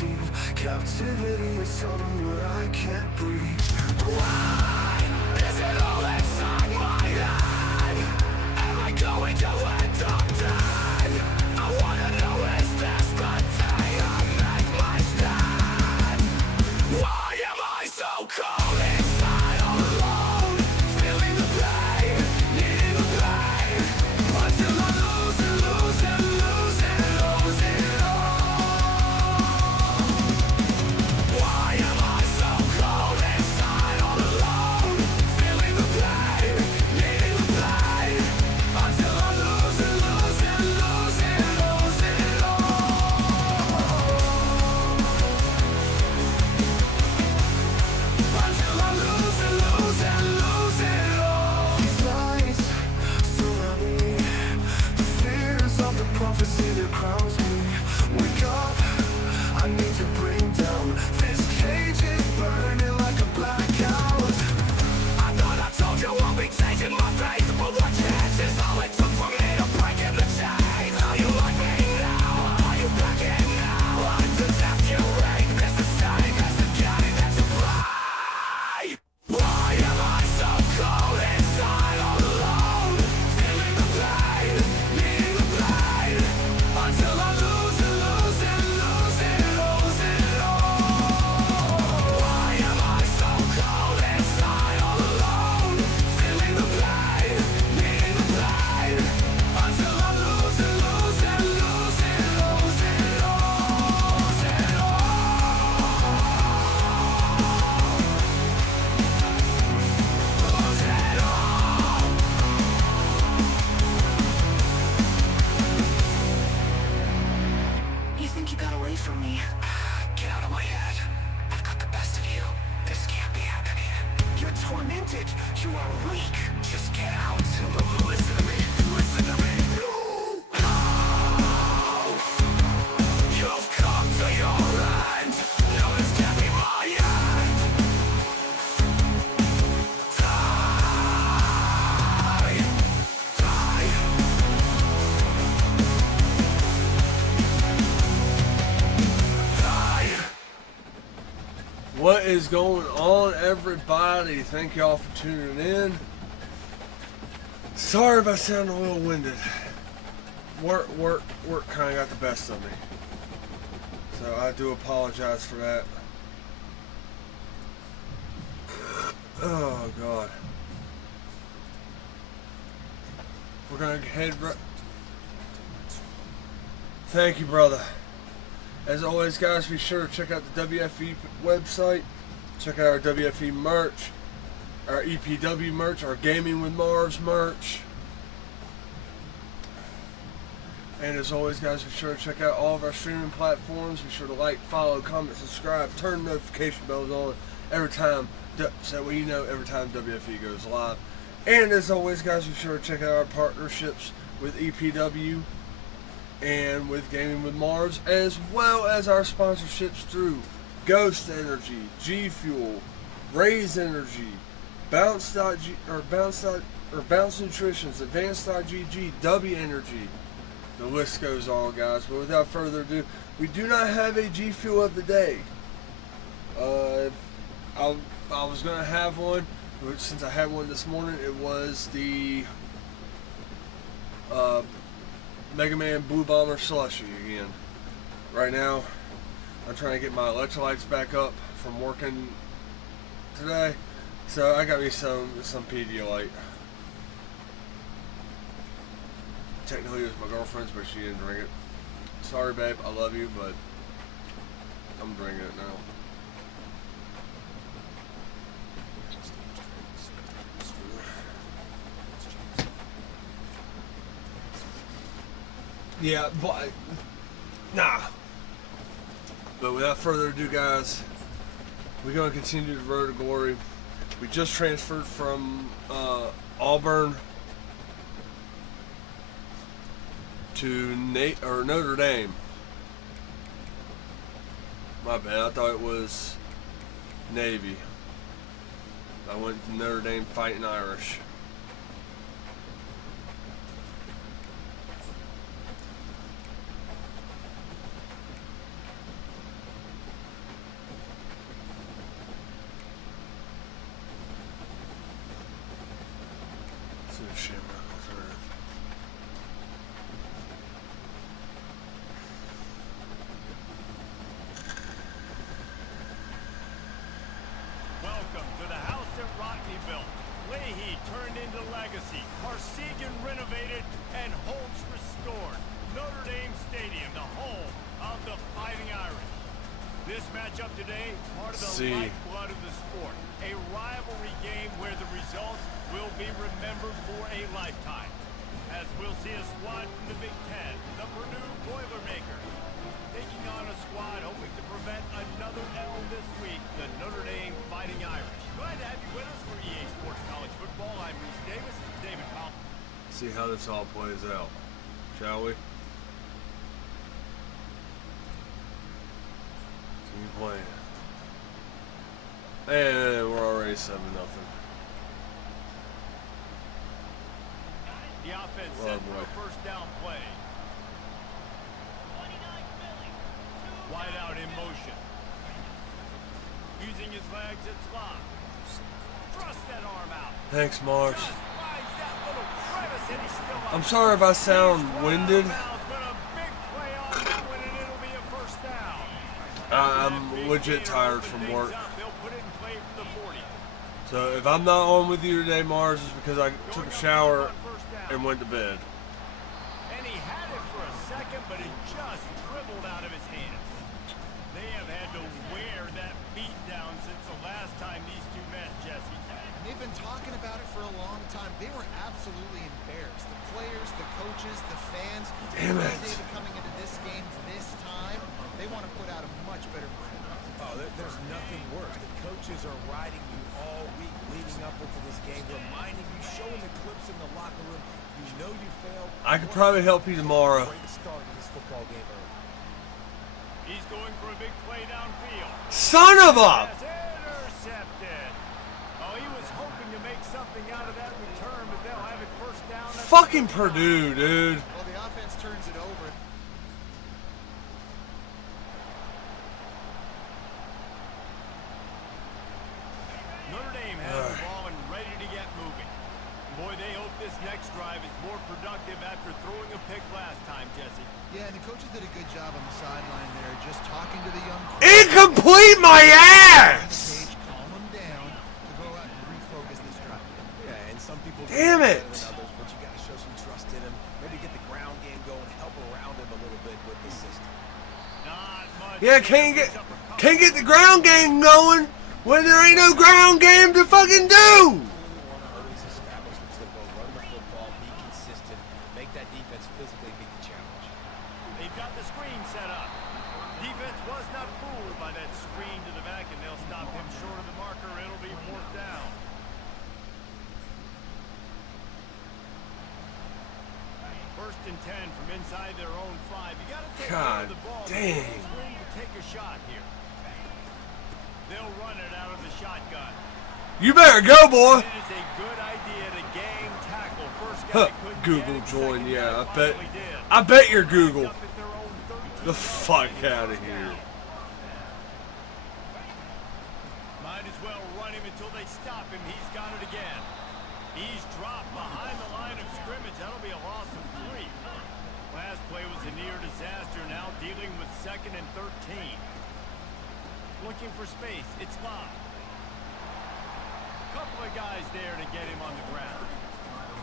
deep. Captivity is something where I can't breathe. Why is it all inside my head? Am I going to end up dead? I wanna know, is this the day I make my stand? Why am I so cold inside, all alone? Feeling the pain, needing the pain, until I lose it, lose it, lose it, lose it all. Why am I so cold inside, all alone? Feeling the pain, needing the pain, until I lose it, lose it, lose it, lose it all. Until I lose it, lose it, lose it all. These lies surround me, the fears of the prophecy that crowns me. Wake up, I need to bring down this cage is burning like a blackout. I thought I told you I'll be changing my face, but what chance is all it took for me to break in the chains? Are you like me now? Are you back in now? I'm the death you ring, it's the same as the game that you play. Why am I so cold inside, all alone? Feeling the pain, needing the pain, until I lose it, lose it, lose it, lose it all. Why am I so cold inside, all alone? Feeling the pain, needing the pain, until I lose it, lose it, lose it, lose it all, lose it all. Lose it all. You think you got away from me? Get out of my head. I've got the best of you. This can't be happening. You're tormented. You are weak. Just get out. Listen to me. Listen to me. Oh, you've come to your end. No, this can't be my end. Die. Die. Die. What is going on, everybody? Thank y'all for tuning in. Sorry if I sound a little winded. Work kind of got the best of me. So I do apologize for that. Oh, God. We're going to head right... Thank you, brother. As always, guys, be sure to check out the WFE website. Check out our WFE merch, our EPW merch, our Gaming with Mars merch. And as always, guys, be sure to check out all of our streaming platforms. Be sure to like, follow, comment, subscribe, turn notification bells on every time, so that way you know every time WFE goes live. And as always, guys, be sure to check out our partnerships with EPW and with Gaming with Mars, as well as our sponsorships through Ghost Energy, G Fuel, Raise Energy, Bounce Nutrition's, Advanced.gg, W Energy. The list goes on, guys. But without further ado, we do not have a G Fuel of the day. I was gonna have one, but since I had one this morning, it was the Mega Man Blue Bomber Slushy again. Right now, I'm trying to get my electrolytes back up from working today, so I got me some Pedialyte. Technically, it was my girlfriend's, but she didn't drink it. Sorry, babe, I love you, but I'm drinking it now. Yeah, but nah. But without further ado, guys, we're going to continue the road to glory. We just transferred from Auburn to Notre Dame. My bad, I thought it was Navy. I went to Notre Dame Fighting Irish. matchup today, part of the See. lifeblood of the sport. A rivalry game where the results will be remembered for a lifetime. As we'll see a squad from the Big Ten, the Purdue Boilermakers, taking on a squad hoping to prevent another L this week, the Notre Dame Fighting Irish. Glad to have you with us for EA Sports College Football. I'm Reese Davis, David Powell. See how this all plays out, shall we? Team playing. And we're already 7-0. The offense Oh, set for boy. a first down play. Wide out in motion. Using his legs, it's locked. Thrust that arm out. Thanks, Mars. Just finds that little crevice, and he's still up. I'm sorry if I sound He's winded. out of bounds, but a big play on that one, and it'll be a first down. I'm legit tired from Things work. up. They'll put it in play from the 40. So if I'm not on with you today, Mars, it's because I took a shower On first down. and went to bed. And he had it for a second, but it just dribbled out of his hands. They have had to wear that beat down since the last time these two met, Jesse. They've been talking about it for a long time. They were absolutely embarrassed. The players, the coaches, the fans. Damn it. David coming into this game this time, they want to put out a much better performance. Oh, there's nothing worse. The coaches are riding you all week leading up into this game, reminding you, showing the clips in the locker room. You know you failed. I could probably help you tomorrow. Great start in this football game early. He's going for a big play downfield. Son of a! That's intercepted. Oh, he was hoping to make something out of that return, but they'll have it first down. at the Fucking 39. Purdue, dude. Well, the offense turns it over. Notre Dame has the ball and ready to get moving. Boy, they hope this next drive is more productive after throwing a pick last time, Jesse. Yeah, and the coaches did a good job on the sideline there, just talking to the young Incomplete my ass! page, calm them down to go out and refocus this drive. Yeah, and some people do Damn better it. than others, but you got to show some trust in him. Maybe get the ground game going, help around him a little bit with the system. Not much. Yeah, can't get the ground game going when there ain't no ground game to fucking do. You want to always establish the tempo, run the football, be consistent, make that defense physically meet the challenge. They've got the screen set up. Defense was not fooled by that screen to the back, and they'll stop him short of the marker. It'll be fourth down. First and 10 from inside their own 5. You got to take care God of the ball. dang. There's room to take a shot here. They'll run it out of the shotgun. You better go, boy. It is a good idea to gang tackle. First Huh, guy couldn't Google get it, join, second yeah, guy I bet. finally did. I bet you're Google. Up at their own 13. The fuck out of here. Might as well run him until they stop him. He's got it again. He's dropped behind the line of scrimmage. That'll be a loss of 3. Last play was a near disaster. Now dealing with 2nd and 13. Looking for space. It's locked. Couple of guys there to get him on the ground.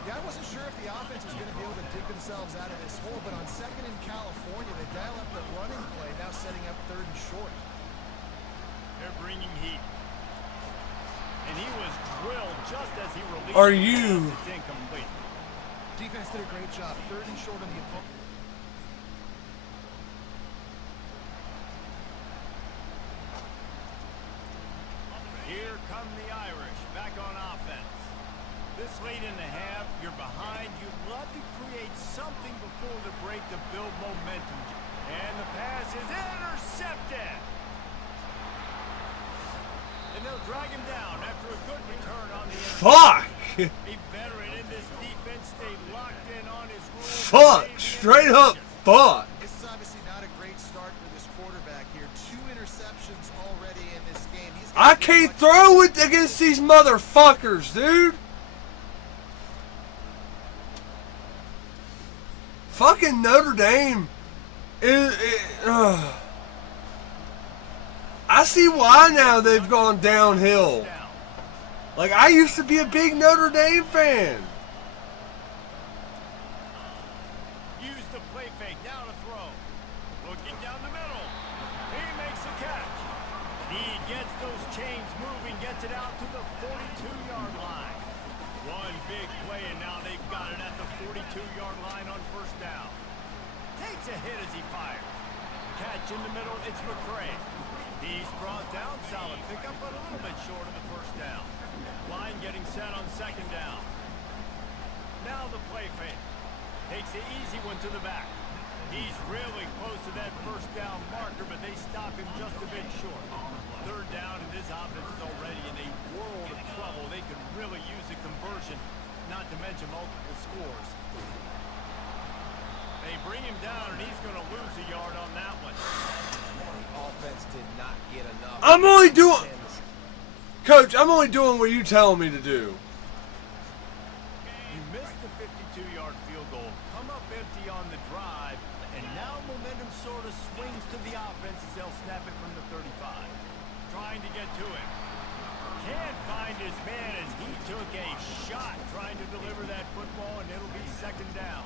Yeah, I wasn't sure if the offense was going to be able to dig themselves out of this hole, but on 2nd in California, they dial up the running play, now setting up 3rd and short. They're bringing heat. And he was drilled just as he released. Are the you- pass. It's incomplete. Defense did a great job. 3rd and short on the opponent. Here come the Irish back on offense. This late in the half, you're behind. You'd love to create something before the break to build momentum. And the pass is intercepted. And they'll drag him down after a good return on the end. Fuck. A veteran in this defense stayed locked in on his rules. Fuck. Straight up fuck. This is obviously not a great start for this quarterback here. 2 interceptions already in this game. He's I can't throw it against these motherfuckers, dude. Fucking Notre Dame I see why now they've gone downhill. Like, I used to be a big Notre Dame fan. Use the play fake, now to throw. Looking down the middle. He makes a catch. He gets those chains moving, gets it out to the 42-yard line. One big play, and now they've got it at the 42-yard line on first down. Takes a hit as he fires. Catch in the middle, it's McCray. He's brought down, solid pickup, but a little bit short of the first down. Line getting set on second down. Now the play fake. Takes the easy one to the back. He's really close to that first down marker, but they stop him just a bit short. Third down, and this offense is already in a world of trouble. They could really use a conversion, not to mention multiple scores. They bring him down, and he's going to lose a yard on that one. The offense did not get enough. I'm only doing... Coach, I'm only doing what you telling me to do. You missed the 52-yard field goal, come up empty on the drive, and now momentum sort of swings to the offense as they'll snap it from the 35. Trying to get to him. Can't find his man as he took a shot trying to deliver that football, and it'll be second down.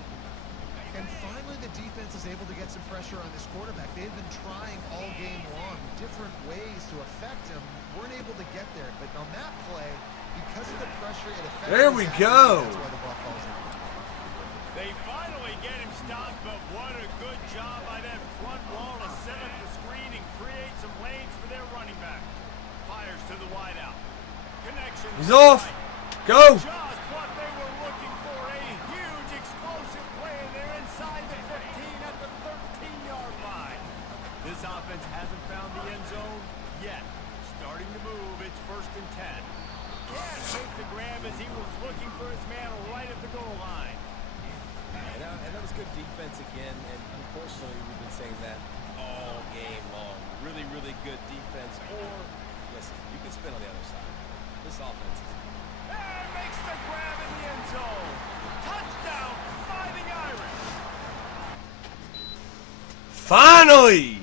And finally, the defense is able to get some pressure on this quarterback. They've been trying all game long, different ways to affect him. Weren't able to get there, but on that play, because of the pressure, it affected. There we go. That's why the ball falls in. They finally get him stopped, but what a good job by that front wall to set up the screen and create some lanes for their running back. Fires to the wideout. Connection. He's off. Go. Just what they were looking for. A huge explosive play, and they're inside the 15 at the 13-yard line. This offense hasn't found the end zone yet. Starting to move. It's first and 10. Can't take the grab as he was looking for his man right at the goal line. And that was good defense again, and unfortunately we've been saying that all game long. Really, really good defense. Or, listen, you can spin on the other side. This offense is... And makes the grab in the end zone. Touchdown, Fighting Irish. Finally!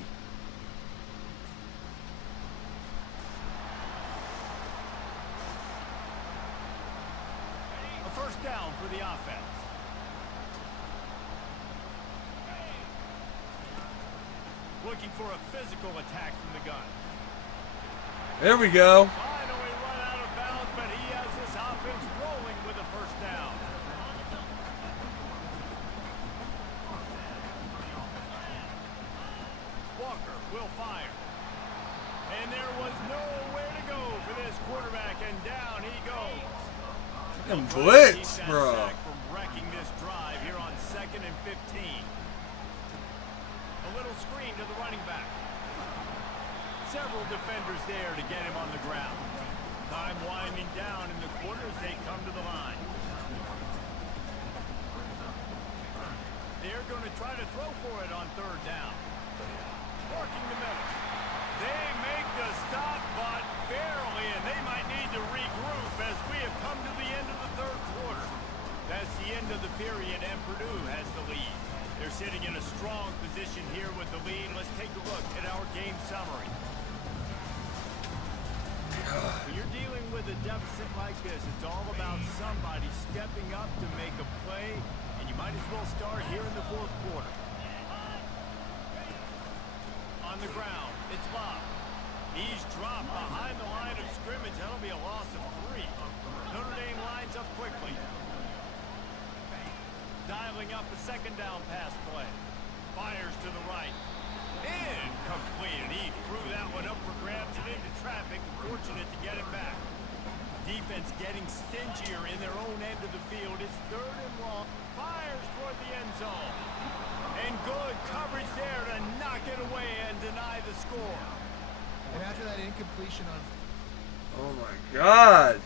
A first down for the offense. Looking for a physical attack from the gun. There we go. Finally run out of bounds, but he has this offense rolling with a first down. Walker will fire. And there was nowhere to go for this quarterback, and down he goes. Fucking blitz, Keep that bro. sack from wrecking this drive here on 2nd and 15. A little screen to the running back. Several defenders there to get him on the ground. Time winding down in the quarter as they come to the line. They're going to try to throw for it on third down. Working the middle. They make the stop, but barely, and they might need to regroup as we have come to the end of the third quarter. That's the end of the period, and Purdue has the lead. They're sitting in a strong position here with the lead. Let's take a look at our game summary. When you're dealing with a deficit like this, it's all about somebody stepping up to make a play, and you might as well start here in the fourth quarter. On the ground, it's Bob. He's dropped behind the line of scrimmage. That'll be a loss of 3. Notre Dame lines up quickly. Dialing up the second down pass play. Fires to the right. Incomplete, and he threw that one up for grabs and into traffic. Fortunate to get it back. Defense getting stingier in their own end of the field. It's third and long. Fires toward the end zone. And good coverage there to knock it away and deny the score. And after that incompletion on... Oh my God.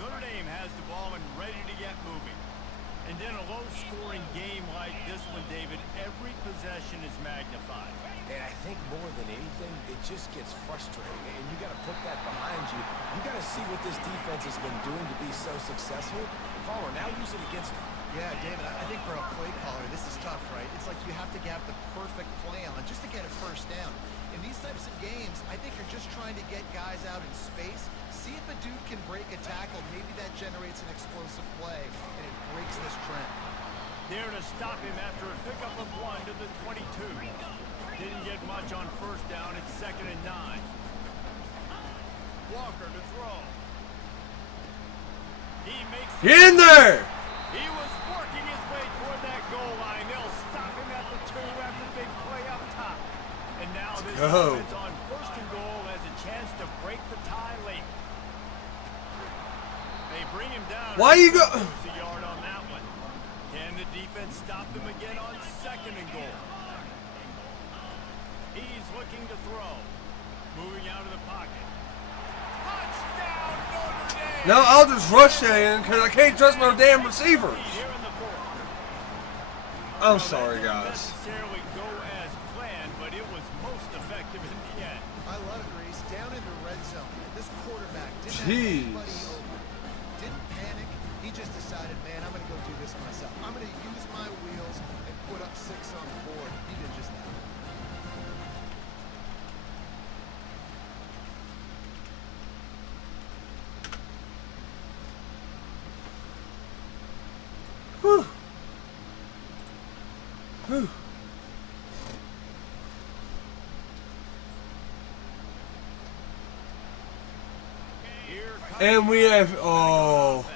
Notre Dame has the ball and ready to get moving. And in a low-scoring game like this one, David, every possession is magnified. And I think more than anything, it just gets frustrating. And you got to put that behind you. You got to see what this defense has been doing to be so successful. Caller, now use it against them. Yeah, David, I think for a play caller, this is tough, right? It's like you have to have the perfect plan just to get a first down. In these types of games, I think you're just trying to get guys out in space, see if a dude can break a tackle. Maybe that generates an explosive play, and it breaks this trend. there to stop him after a pickup of 1 to the 22. Didn't get much on first down. It's 2nd and 9. Walker to throw. He makes Get in there! He was working his way toward that goal line. They'll stop him at the 2 after the big play up top. And now this offense on 1st and goal has a chance to break the tie late. They bring him down. Why you go? A yard on that one. Can the defense stop them again on 2nd and goal? He's looking to throw. Moving out of the pocket. Touchdown, Notre Dame! No, I'll just rush that in because I can't trust my damn receivers. Here in the fourth. I'm sorry, That didn't guys. necessarily go as planned, but it was most effective in the end. I love it, Reese. Down in the red zone. This quarterback didn't Jeez. have anybody open. Didn't panic. He just decided, man, I'm going to go do this myself. I'm going to use my wheels and put up 6 on the board. He did just that. Whew. Whew. Here comes And we have, oh, offense.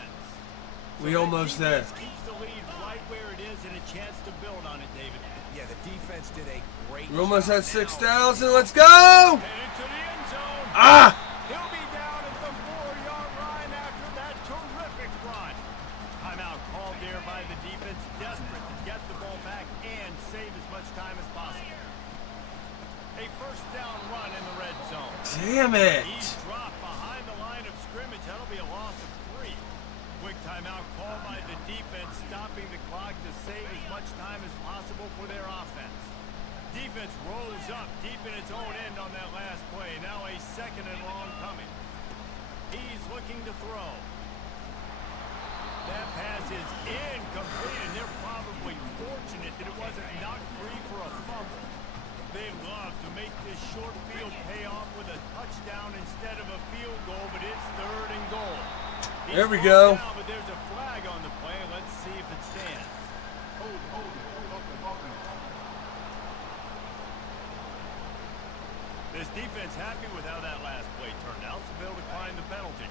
we almost there. Defense keeps the lead right where it is and a chance to build on it, David. Yeah, the defense did a great We're almost job. at 6,000. Let's go! Headed to the end zone. Ah! He'll be down at the 4-yard line after that terrific run. Timeout called there by the defense, desperate to get the ball back and save as much time as possible. A first down run in the red zone. Damn it! He's dropped behind the line of scrimmage. That'll be a loss of 3. Quick timeout called by the defense, stopping the clock to save as much time as possible for their offense. Defense rolls up deep in its own end on that last play. Now a 2nd and long coming. He's looking to throw. That pass is incomplete, and they're probably fortunate that it wasn't knocked free for a fumble. They love to make this short field pay off with a touchdown instead of a field goal, but it's 3rd and goal. He's There we brought go. down, but there's a flag on the play. Let's see if it stands. This defense happy with how that last play turned out, so they'll decline the penalty.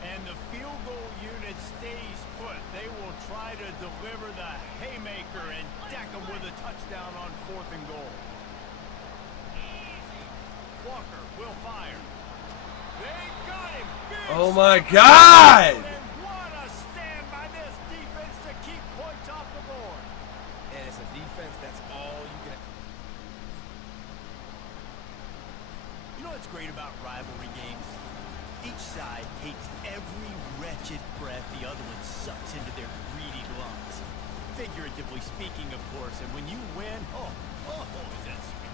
And the field goal unit stays put. They will try to deliver the haymaker and deck them with a touchdown on 4th and goal. Walker will fire. They got him. Big Oh my stop. God! And what a stand by this defense to keep points off the board. And it's a defense that's all you can. You know what's great about rivalry games? Each side hates every wretched breath the other one sucks into their greedy lungs. Figuratively speaking, of course. And when you win, is that sweet.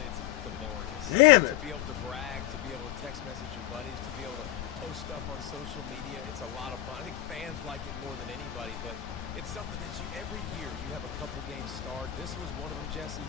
It's glorious. Damn it. To be able to brag, to be able to text message your buddies, to be able to post stuff on social media, it's a lot of fun. I think fans like it more than anybody, but it's something that every year you have a couple games starred. This was one of them, Jesse.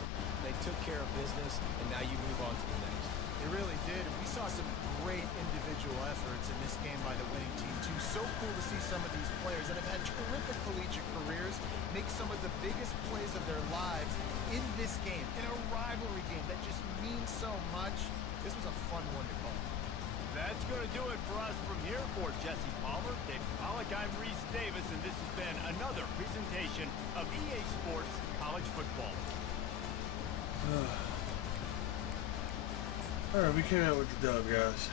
They took care of business, and now you move on to the next. It really did. We saw some great individual efforts in this game by the winning team, too. So cool to see some of these players that have had terrific collegiate careers make some of the biggest plays of their lives in this game, in a rivalry game that just means so much. This was a fun one to call. That's going to do it for us from here. For Jesse Palmer, Dave Pollock, I'm Reese Davis, and this has been another presentation of EA Sports College Football. Alright, we came out with the dub, guys.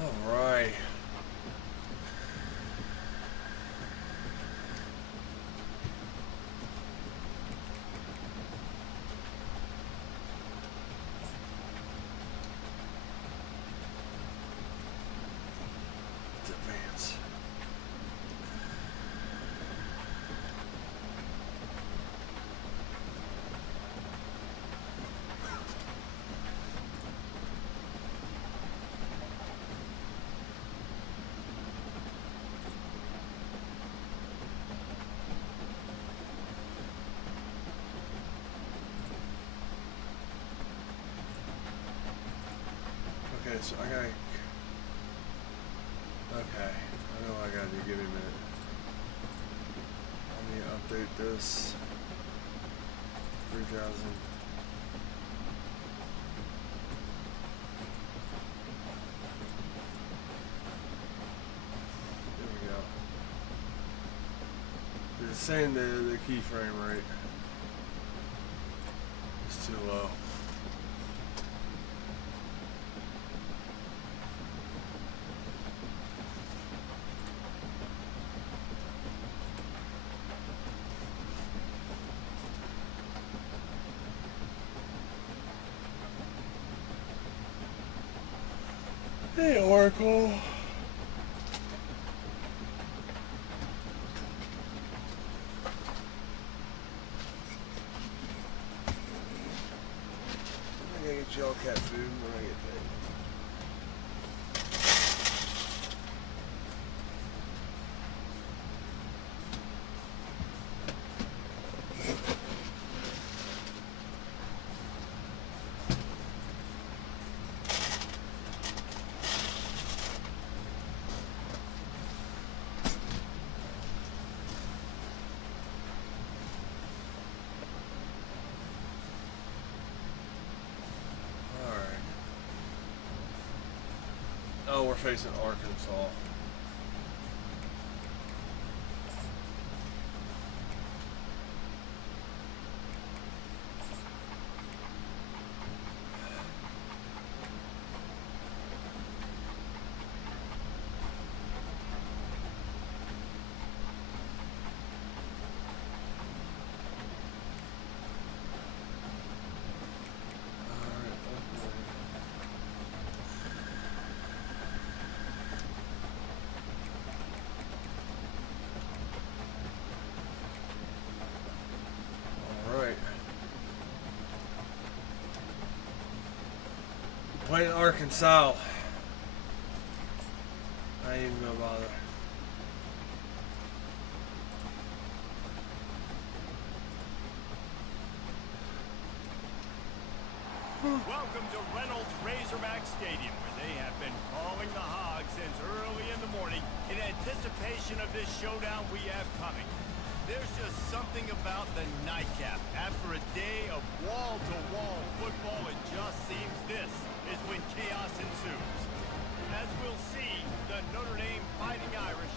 Alright. Alright, so I gotta... Okay, I know what I gotta do. Give me a minute. I need to update this. 3,000. There we go. It's saying the keyframe rate is too low. Hey, Oracle. I'm gonna get y'all cat food when I get paid. Oh, we're facing Arkansas. Playing Arkansas. I ain't even gonna bother. Welcome to Reynolds Razorback Stadium, where they have been calling the Hogs since early in the morning in anticipation of this showdown we have coming. There's just something about the nightcap. After a day of wall-to-wall football, it just seems this is when chaos ensues. As we'll see, the Notre Dame Fighting Irish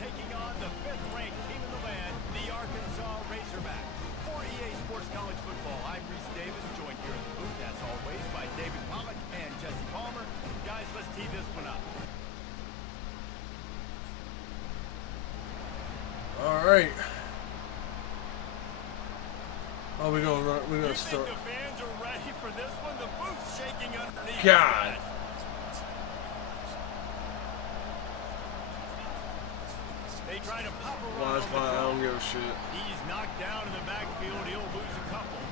taking on the 5th-ranked team in the land, the Arkansas Razorbacks. For EA Sports College Football, I'm Reese Davis, joined here in the booth, as always, by David Pollack and Jesse Palmer. Guys, let's tee this one up. All right. Oh, we're gonna start. The fans are ready for this one. The booth's shaking underneath. God. They try to pop around. Well, that's why I don't give a shit. He's knocked down in the backfield. He'll lose a couple.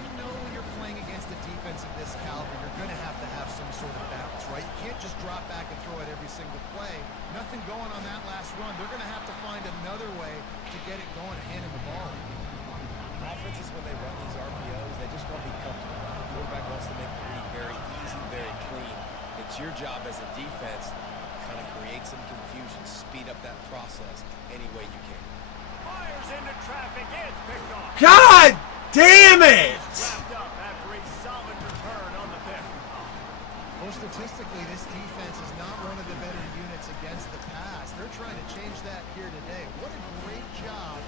You know when you're playing against a defense of this caliber, you're going to have some sort of balance, right? You can't just drop back and throw it every single play. Nothing going on that last run. They're going to have to find another way to get it going and hand him the ball. Offenses, when they run these RPOs, they just want to be comfortable. The quarterback wants to make the read very easy, very clean. It's your job as a defense to kind of create some confusion, speed up that process any way you can. Fires into traffic. It's picked off. God damn it! Wrapped up after a solid return on the pick. Well, statistically, this defense is not one of the better units against the pass. They're trying to change that here today. What a great job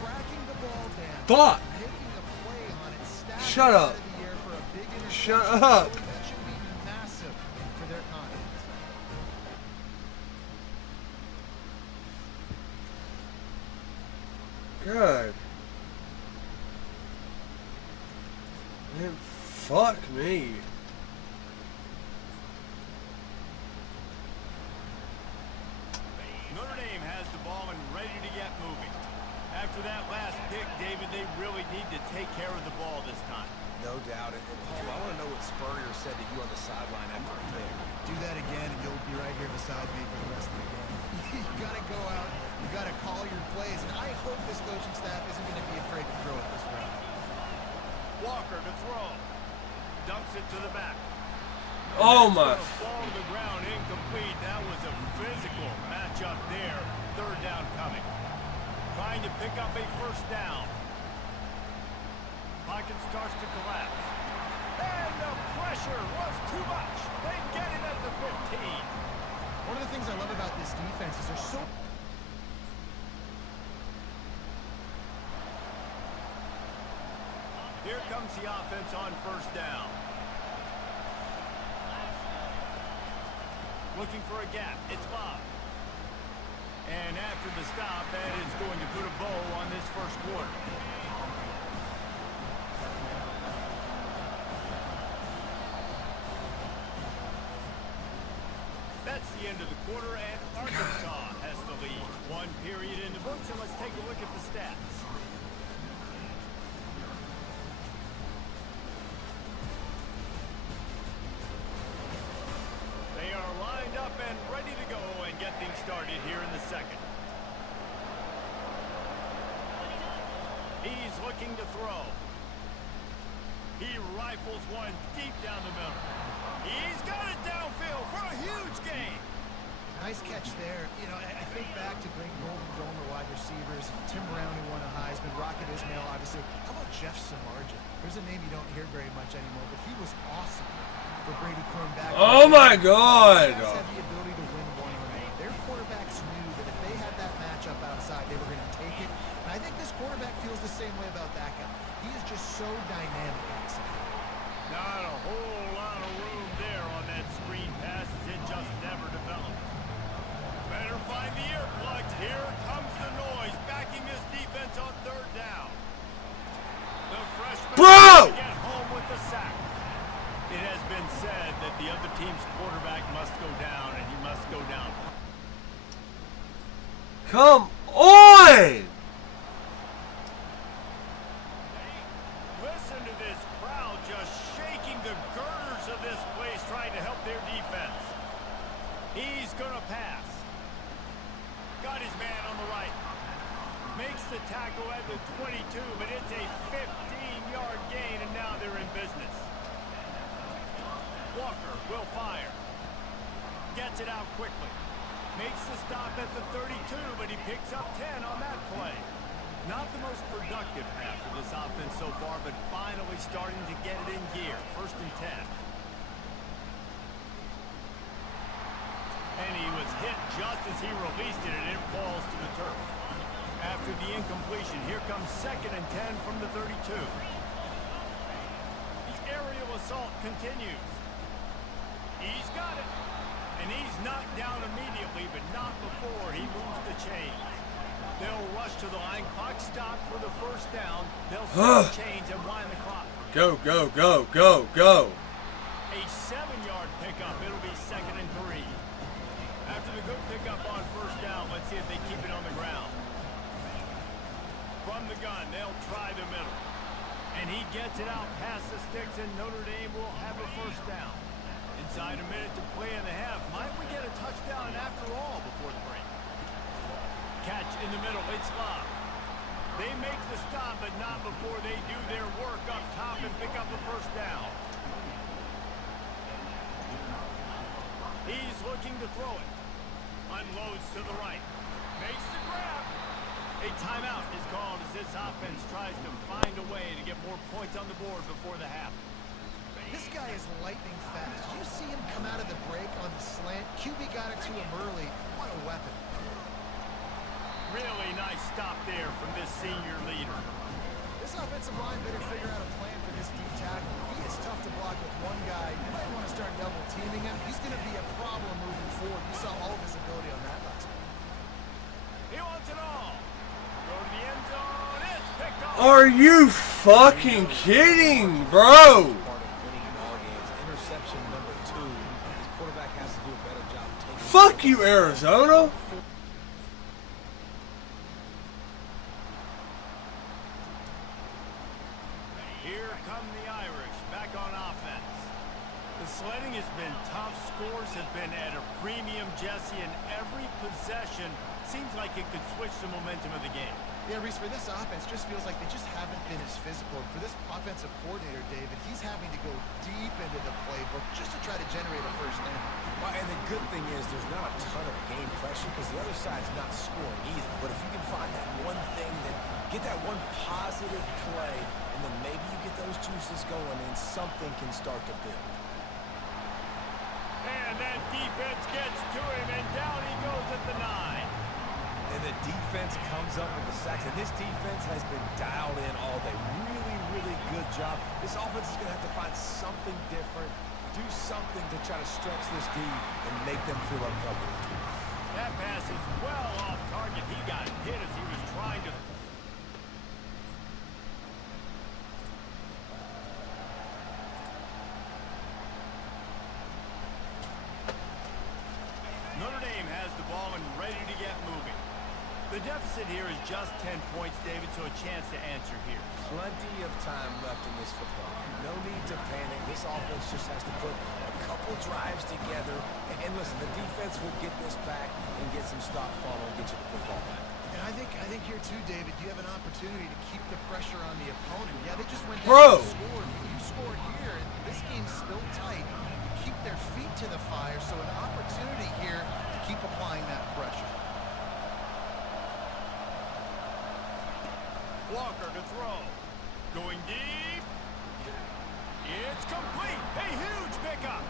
tracking the ball down. Fuck! Making a play on it. Shut up. Out of the air for a big interception. Shut up. That should be massive for their confidence. God. Man, fuck me. Notre Dame has the ball and ready to get moving. After that last pick, David, they really need to take care of the ball this time. No doubt. And Paul, I want to know what Spurrier said to you on the sideline after a pick. Do that again, and you'll be right here beside me for the rest of the game. You got to go out. You got to call your plays. And I hope this coaching staff isn't going to be afraid to throw it this round. Walker to throw. Dumps it to the back. Oh my. Fall to the ground, incomplete. That was a physical matchup there. Third down coming. Trying to pick up a first down. Pocket starts to collapse. And the pressure was too much. They get it at the 15. One of the things I love about this defense is they're so... Here comes the offense on first down. Looking for a gap. It's Bob. And after the stop, that is going to put a bow on this first quarter. That's the end of the quarter, and Arkansas has the lead. One period in the books, and let's take a look at the stats. They are lined up and ready to go and get things started here in the second. He's looking to throw. He rifles one deep down the middle. He's got it downfield for a huge gain. Nice catch there. You know, I think back to great Golden Domer wide receivers, and Tim Brown who won a Heisman, Rocket Ismail obviously. How about Jeff Samardzija? There's a name you don't hear very much anymore, but he was awesome for Brady Quinn back. Oh my God! They have the ability to win one-on-one. Their quarterbacks knew that if they had that matchup outside, they were going to take it. And I think this quarterback feels the same way about that guy. He is just so dynamic outside. Not a whole lot of room there on that screen pass as it just never developed. Better find the earplugs. Here comes the noise backing this defense on third down. The freshman Bro! get home with the sack. It has been said that the other team's quarterback must go down, and he must go down. Come on! Listen to this crowd just shaking the girders of this place trying to help their defense. He's going to pass. Got his man on the right. Makes the tackle at the 22, but it's a 15-yard gain, and now they're in business. Walker will fire. Gets it out quickly. Makes the stop at the 32, but he picks up 10 on that play. Not the most productive half of this offense so far, but finally starting to get it in gear. First and 10. And he was hit just as he released it, and it falls to the turf. After the incompletion, here comes second and 10 from the 32. The aerial assault continues. He's got it. And he's knocked down immediately, but not before he moves the chains. They'll rush to the line. Clock stopped for the first down. They'll set the chains and wind the clock. Go, go, go, go, go. A 7-yard pickup. It'll be second and 3. After the good pickup on first down, let's see if they keep it on the ground. From the gun, they'll try the middle. And he gets it out past the sticks, and Notre Dame will have a first down. Inside a minute to play in the half. Might we get a touchdown after all before the break? Catch in the middle. It's Love. They make the stop, but not before they do their work up top and pick up a first down. He's looking to throw it. Unloads to the right. Makes the grab. A timeout is called as this offense tries to find a way to get more points on the board before the half. This guy is lightning fast. You see him come out of the break on the slant. QB got it to him early. What a weapon. Really nice stop there from this senior leader. This offensive line better figure out a plan for this deep tackle. He is tough to block with one guy. You might want to start double teaming him. He's going to be a problem moving forward. You saw all of his ability on that last one. He wants it all. Go to the end zone. It's picked off. Are you fucking kidding, bro? Fuck you, Arizona. Here come the Irish back on offense. The sledding has been tough. Scores have been at a premium, Jesse, in every possession seems like it could switch the momentum of the game. Yeah, Reese, for this offense, just feels like they just haven't been as physical. For this offensive coordinator, David, he's having to go deep into the playbook just to try to generate a first down. Well, and the good thing is there's not a ton of game pressure because the other side's not scoring either. But if you can find that one thing, get that one positive play, and then maybe you get those juices going and something can start to build. And that defense gets to him, and down he goes at the 9. And the defense comes up with the sacks. And this defense has been dialed in all day. Really, really good job. This offense is going to have to find something different, do something to try to stretch this D and make them feel uncomfortable. That pass is well off target. He got hit as he was trying to... Notre Dame has the ball and ready to get moving. The deficit here is just 10 points, David, so a chance to answer here. Plenty of time left in this football. No need to panic. This offense just has to put a couple drives together. And listen, the defense will get this back and get some stop follow and get you the football back. And I think here too, David, you have an opportunity to keep the pressure on the opponent. Yeah, they just went Bro! down and scored. You score here, and this game's still tight. You keep their feet to the fire, so an opportunity here to keep applying that pressure. Walker to throw. Going deep. It's complete. A huge pickup.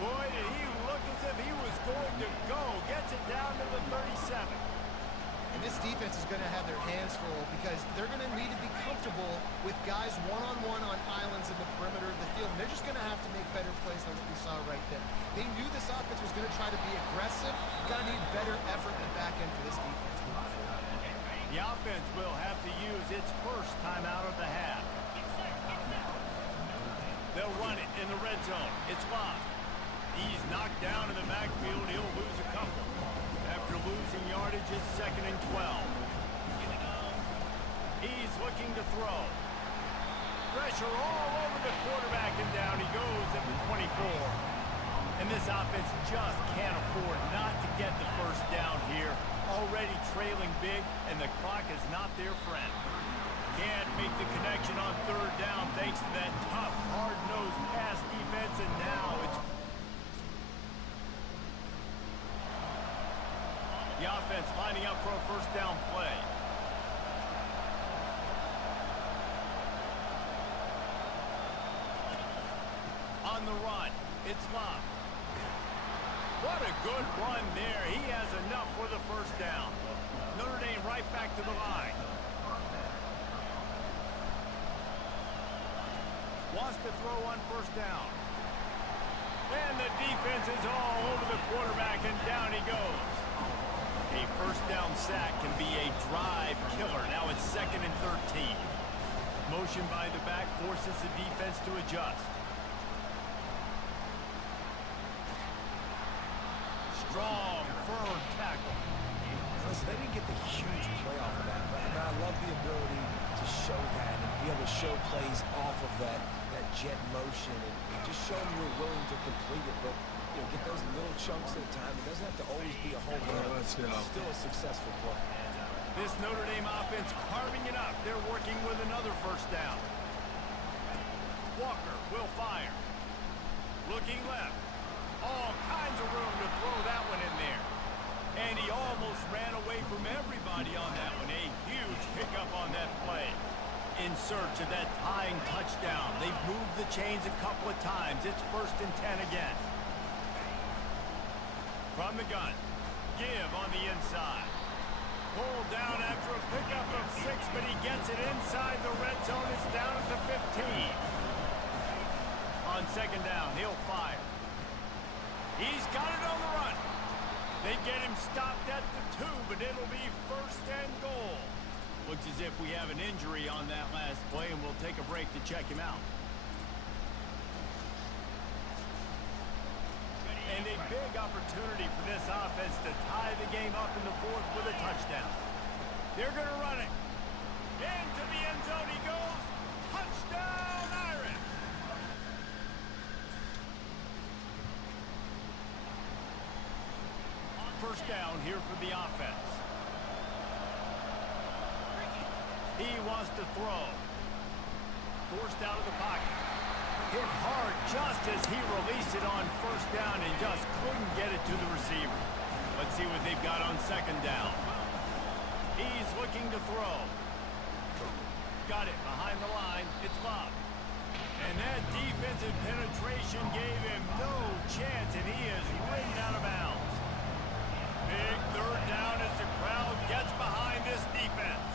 Boy, did he look as if he was going to go. Gets it down to the 37. And this defense is going to have their hands full because they're going to need to be comfortable with guys one-on-one on islands in the perimeter of the field. And they're just going to have to make better plays than what we saw right there. They knew this offense was going to try to be aggressive. Got to need better effort in the back end for this defense moving forward. The offense will have to use its first timeout of the half. They'll run it in the red zone. It's Bob. He's knocked down in the backfield. He'll lose a couple. After losing yardage, it's 2nd and 12. He's looking to throw. Pressure all over the quarterback, and down he goes at the 24. And this offense just can't afford not to get the first down here. Already trailing big, and the clock is not their friend. Can't make the connection on 3rd down thanks to that tough, hard-nosed pass defense, and now it's... The offense lining up for a first down play. On the run, it's Love. What a good run there. He has enough for the first down. Notre Dame right back to the line. Wants to throw on first down. And the defense is all over the quarterback, and down he goes. A first down sack can be a drive killer. Now it's 2nd and 13. Motion by the back forces the defense to adjust. Strong, firm tackle. Listen, they didn't get the huge play off of that, but I love the ability to show that and be able to show plays off of that jet motion and just show them you're willing to complete it, but get those little chunks at a time. It doesn't have to always be a home run. It's still a successful play. This Notre Dame offense carving it up. They're working with another first down. Walker will fire. Looking left. All kinds of room to throw that one in there. And he almost ran away from everybody on that one. A huge pickup on that play. In search of that tying touchdown. They've moved the chains a couple of times. It's 1st and 10 again. From the gun. Give on the inside. Pulled down after a pickup of 6, but he gets it inside the red zone. It's down at the 15. On 2nd down, he'll fire. He's got it on the run. They get him stopped at the 2, but it'll be 1st and goal. Looks as if we have an injury on that last play, and we'll take a break to check him out. And a big opportunity for this offense to tie the game up in the 4th with a touchdown. They're going to run it. Into the end zone he goes. Touchdown, Irish! First down here for the offense. He wants to throw. Forced out of the pocket. Hit hard just as he released it on first down and just couldn't get it to the receiver. Let's see what they've got on second down. He's looking to throw. Got it behind the line. It's Bob. And that defensive penetration gave him no chance, and he is ridden out of bounds. Big third down as the crowd gets behind this defense.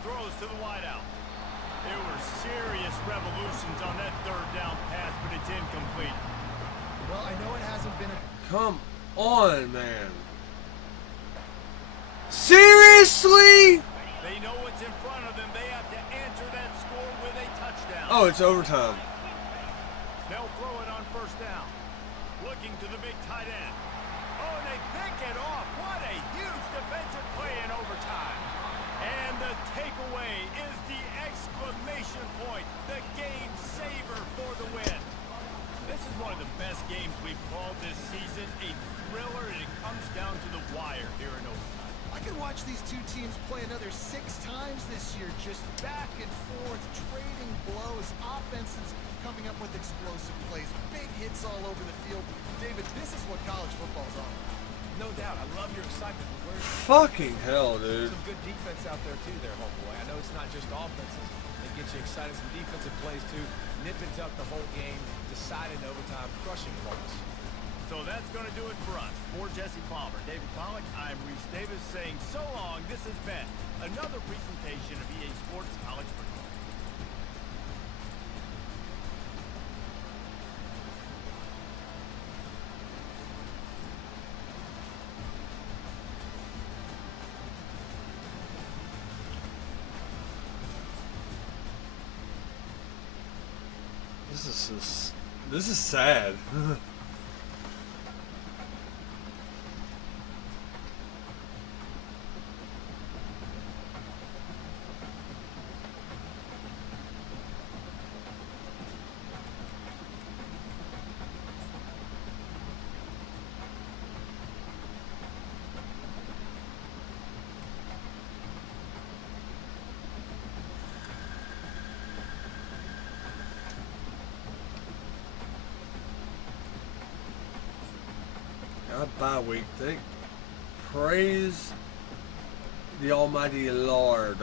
Throws to the wideout. There were serious revolutions on that third down pass, but it's incomplete. Well, I know it hasn't been a... Come on, man. Seriously? They know what's in front of them. They have to answer that score with a touchdown. Oh, it's overtime. They'll throw it on first down. Looking to the big tight end. Oh, and they pick it off. What a huge defensive play in overtime. And the takeaway is the exclamation point, the game saver for the win. This is one of the best games we've called this season, a thriller, and it comes down to the wire here in overtime. I could watch these two teams play another 6 times this year, just back and forth, trading blows, offenses coming up with explosive plays, big hits all over the field. David, this is what college football's all about. No doubt. I love your excitement. Fucking hell, dude. Some good defense out there too there, homeboy. I know it's not just offenses that get you excited. Some defensive plays too. Nip and tuck the whole game. Decide in overtime. Crushing points. So that's going to do it for us. For Jesse Palmer, David Pollack, I'm Reese Davis saying so long. This has been another presentation of EA Sports College Football. This is sad. Bye week. Praise the Almighty Lord.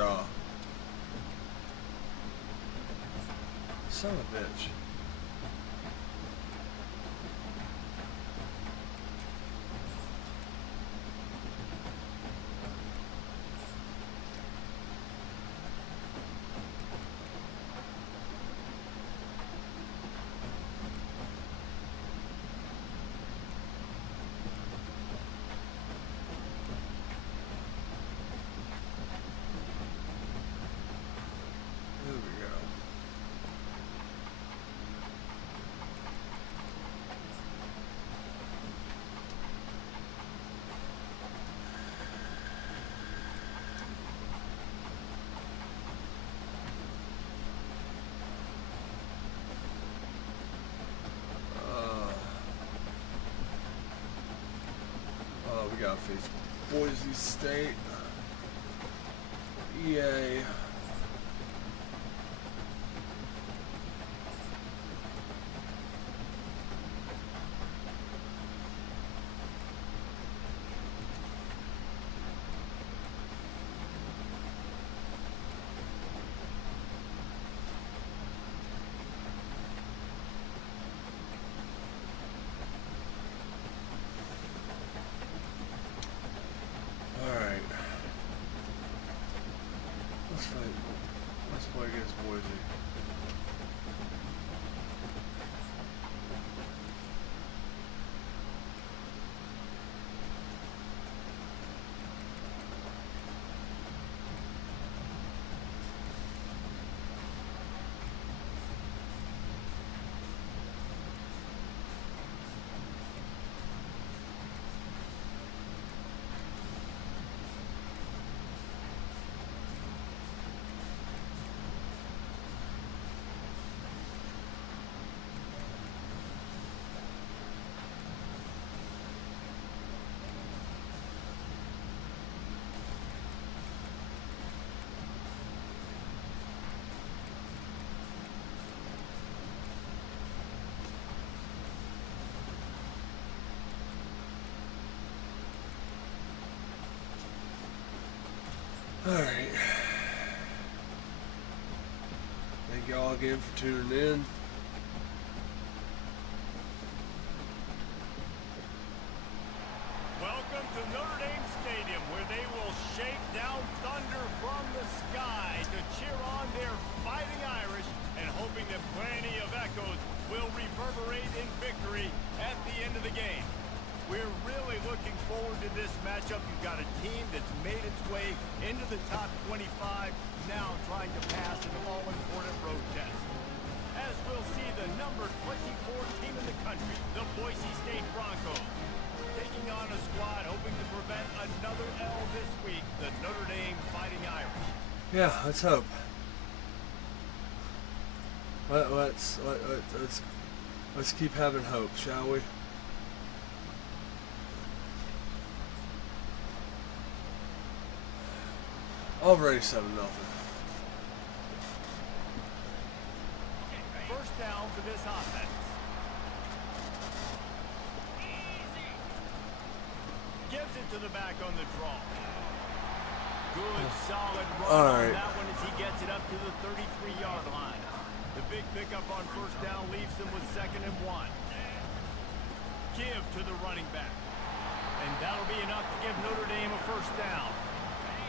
Son of a bitch. We got to face Boise State. EA. Let's play against Boise. Alright. Thank y'all again for tuning in. Welcome to Notre Dame Stadium, where they will shake down thunder from the sky to cheer on their Fighting Irish, and hoping that plenty of echoes will reverberate in victory at the end of the game. We're really looking forward to this matchup. You've got a team that's made its way into the top 25, now trying to pass an all-important road test. As we'll see the number 24 team in the country, the Boise State Broncos, taking on a squad hoping to prevent another L this week, the Notre Dame Fighting Irish. Yeah, let's hope. Let's keep having hope, shall we? Already 7-0. First down for this offense. Gives it to the back on the draw. Good, solid run on that one as he gets it up to the 33-yard line. The big pickup on first down leaves them with 2nd and 1. Give to the running back. And that'll be enough to give Notre Dame a first down.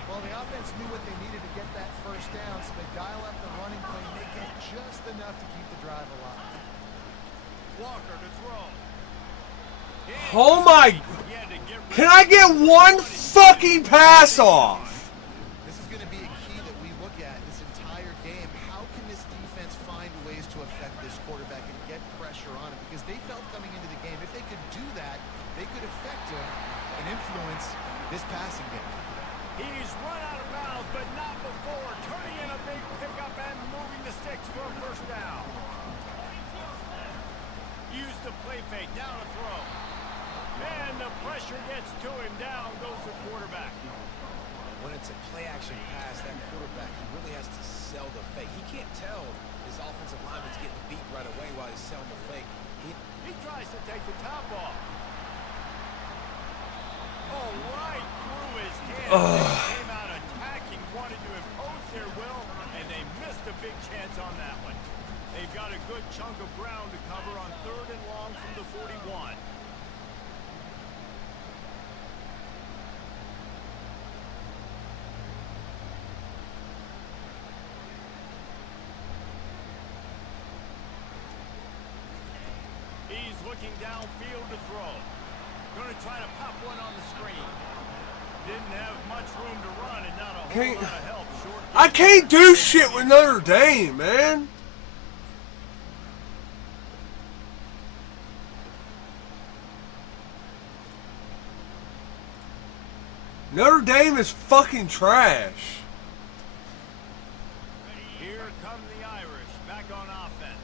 Well, the offense knew what they needed to get that first down, so they dial up the running play, make it just enough to keep the drive alive. Walker to throw. Oh my! Can I get one fucking pass off? This is going to be a key that we look at this entire game. How can this defense find ways to affect this quarterback and get pressure on him? Because they felt coming into the game, if they could do that, they could affect him and influence this passing game. He's run out of bounds, but not before turning in a big pickup and moving the sticks for a first down. Use the play fake, down a throw. And the pressure gets to him, down goes the quarterback. When it's a play-action pass, that quarterback, he really has to sell the fake. He can't tell his offensive lineman's getting beat right away while he's selling the fake. He tries to take the top off. Oh, right through his hands. They came out attacking, wanted to impose their will, and they missed a big chance on that one. They've got a good chunk of ground to cover on 3rd and long from the 41. He's looking downfield to throw. Going to try to pop one on the screen. Didn't have much room to run and not a whole lot of help. Short. I can't do shit with Notre Dame, man. Notre Dame is fucking trash. Here come the Irish back on offense.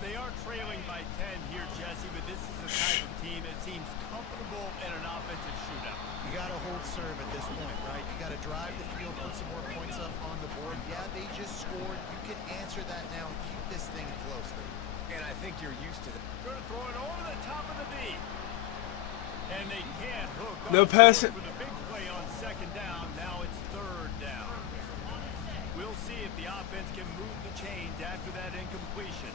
They are trailing by 10 here, Jesse, but this is the type of team that seems comfortable in an offensive shootout. You got to hold serve at this point, right? You got to drive the field, put some more points up on the board. Yeah, they just scored. You can answer that now and keep this thing close. And I think you're used to it. Going to throw it over the top of the D. And they can't hook up No pass it. for the big play on 2nd down. Now it's 3rd down. We'll see if the offense can move the chains after that incompletion.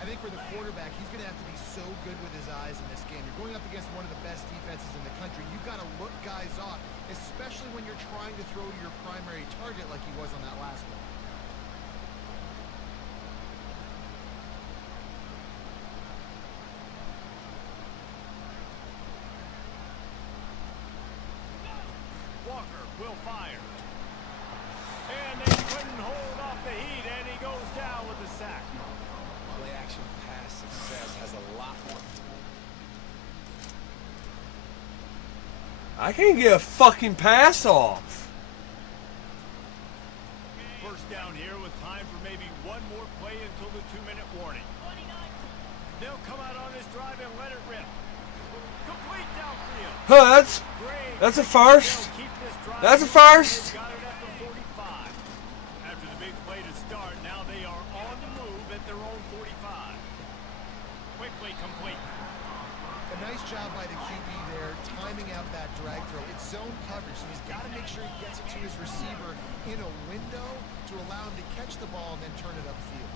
I think for the quarterback, he's going to have to be so good with his eyes in this game. You're going up against one of the best defenses in the country. You've got to look guys off, especially when you're trying to throw to your primary target like he was on that last one. Walker will fire. And they couldn't hold off the heat, and he goes down with the sack. Play-action pass success has a lot more. I can't get a fucking pass off. First down here with time for maybe one more play until the 2-minute warning. They'll come out on this drive and let it rip. Complete downfield. Huh, that's a first. That's a first. Got it at the 45. After the big play to start, now they are on the move at their own 45. Quickly complete. A nice job by the QB there, timing out that drag throw. It's zone coverage, so he's got to make sure he gets it to his receiver in a window to allow him to catch the ball and then turn it upfield.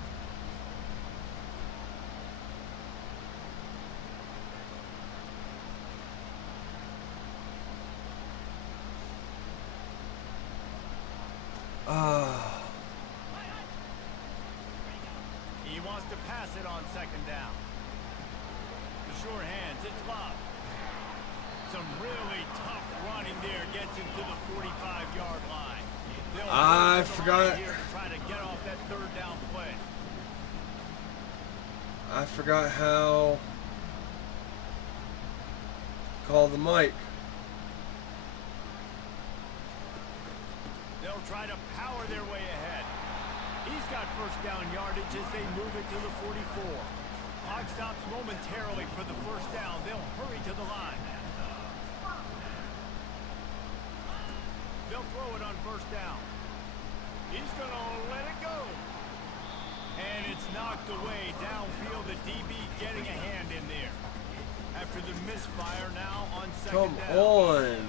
He wants to pass it on second down. The sure hands, it's Bob. Some really tough running there gets him to the 45-yard line. I forgot. Here to try to get off that third down play. I forgot how call the mic. They'll try to power their way ahead. He's got first down yardage as they move it to the 44. Clock stops momentarily for the first down. They'll hurry to the line. They'll throw it on first down. He's going to let it go. And it's knocked away downfield. The DB getting a hand in there. After the misfire now on second down. Come on.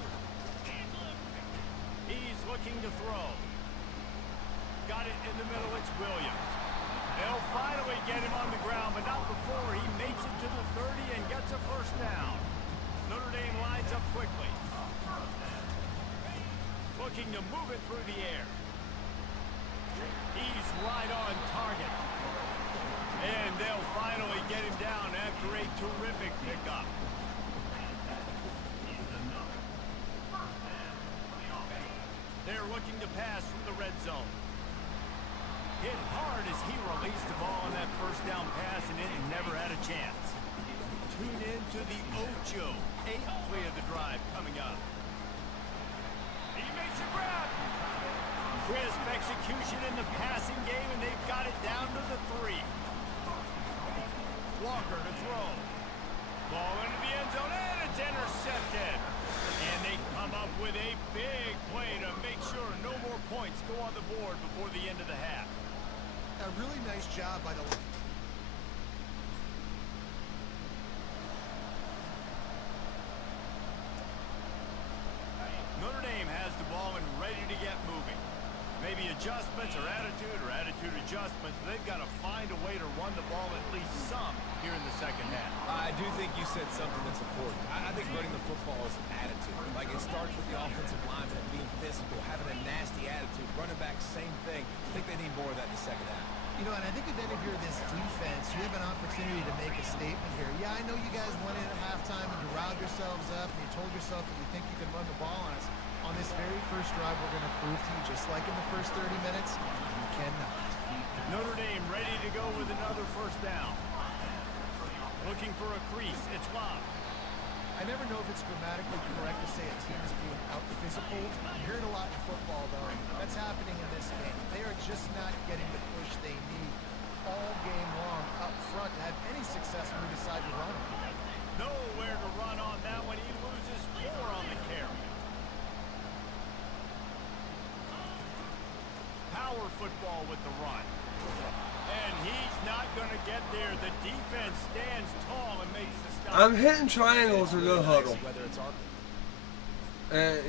He's looking to throw. Got it in the middle. It's Williams. They'll finally get him on the ground, but not before he makes it to the 30 and gets a first down. Notre Dame lines up quickly. Looking to move it through the air. He's right on target. And they'll finally get him down after a terrific pickup. They're looking to pass from the red zone. Hit hard as he released the ball on that first down pass, and it never had a chance. Tune in to the Ocho. 8th play of the drive coming up. He makes a grab. Crisp execution in the passing game, and they've got it down to the 3. Walker to throw. Ball into the end zone, and it's intercepted. And they come up with a big play to make sure no more points go on the board before the end of the half. A really nice job by the... Notre Dame has the ball and ready to get moving. Maybe adjustments or attitude adjustments. They've got to find a way to run the ball at least some here in the second half. I do think you said something that's important. I think running the football is an attitude. Like, it starts with the offensive lineman being physical, having a nasty attitude. Running back, same thing. I think they need more of that in the second half. You know, and I think that then if you're this defense, you have an opportunity to make a statement here. Yeah, I know you guys went in at halftime and you riled yourselves up and you told yourself that you think you can run the ball on us. On this very first drive, we're going to prove to you, just like in the first 30 minutes, you cannot. Notre Dame ready to go with another first down. Looking for a crease. It's Love. I never know if it's grammatically correct to say a team is being out-physical. You hear it a lot in football, though. That's happening in this game. They are just not getting the push they need all game long up front to have any success when we decide to run. Nowhere to run on that one. He loses 4 on the carry. Power football with the run. And he's not going to get there. The defense stands tall and makes the stop. I'm hitting triangles or no huddle. Whether it's our...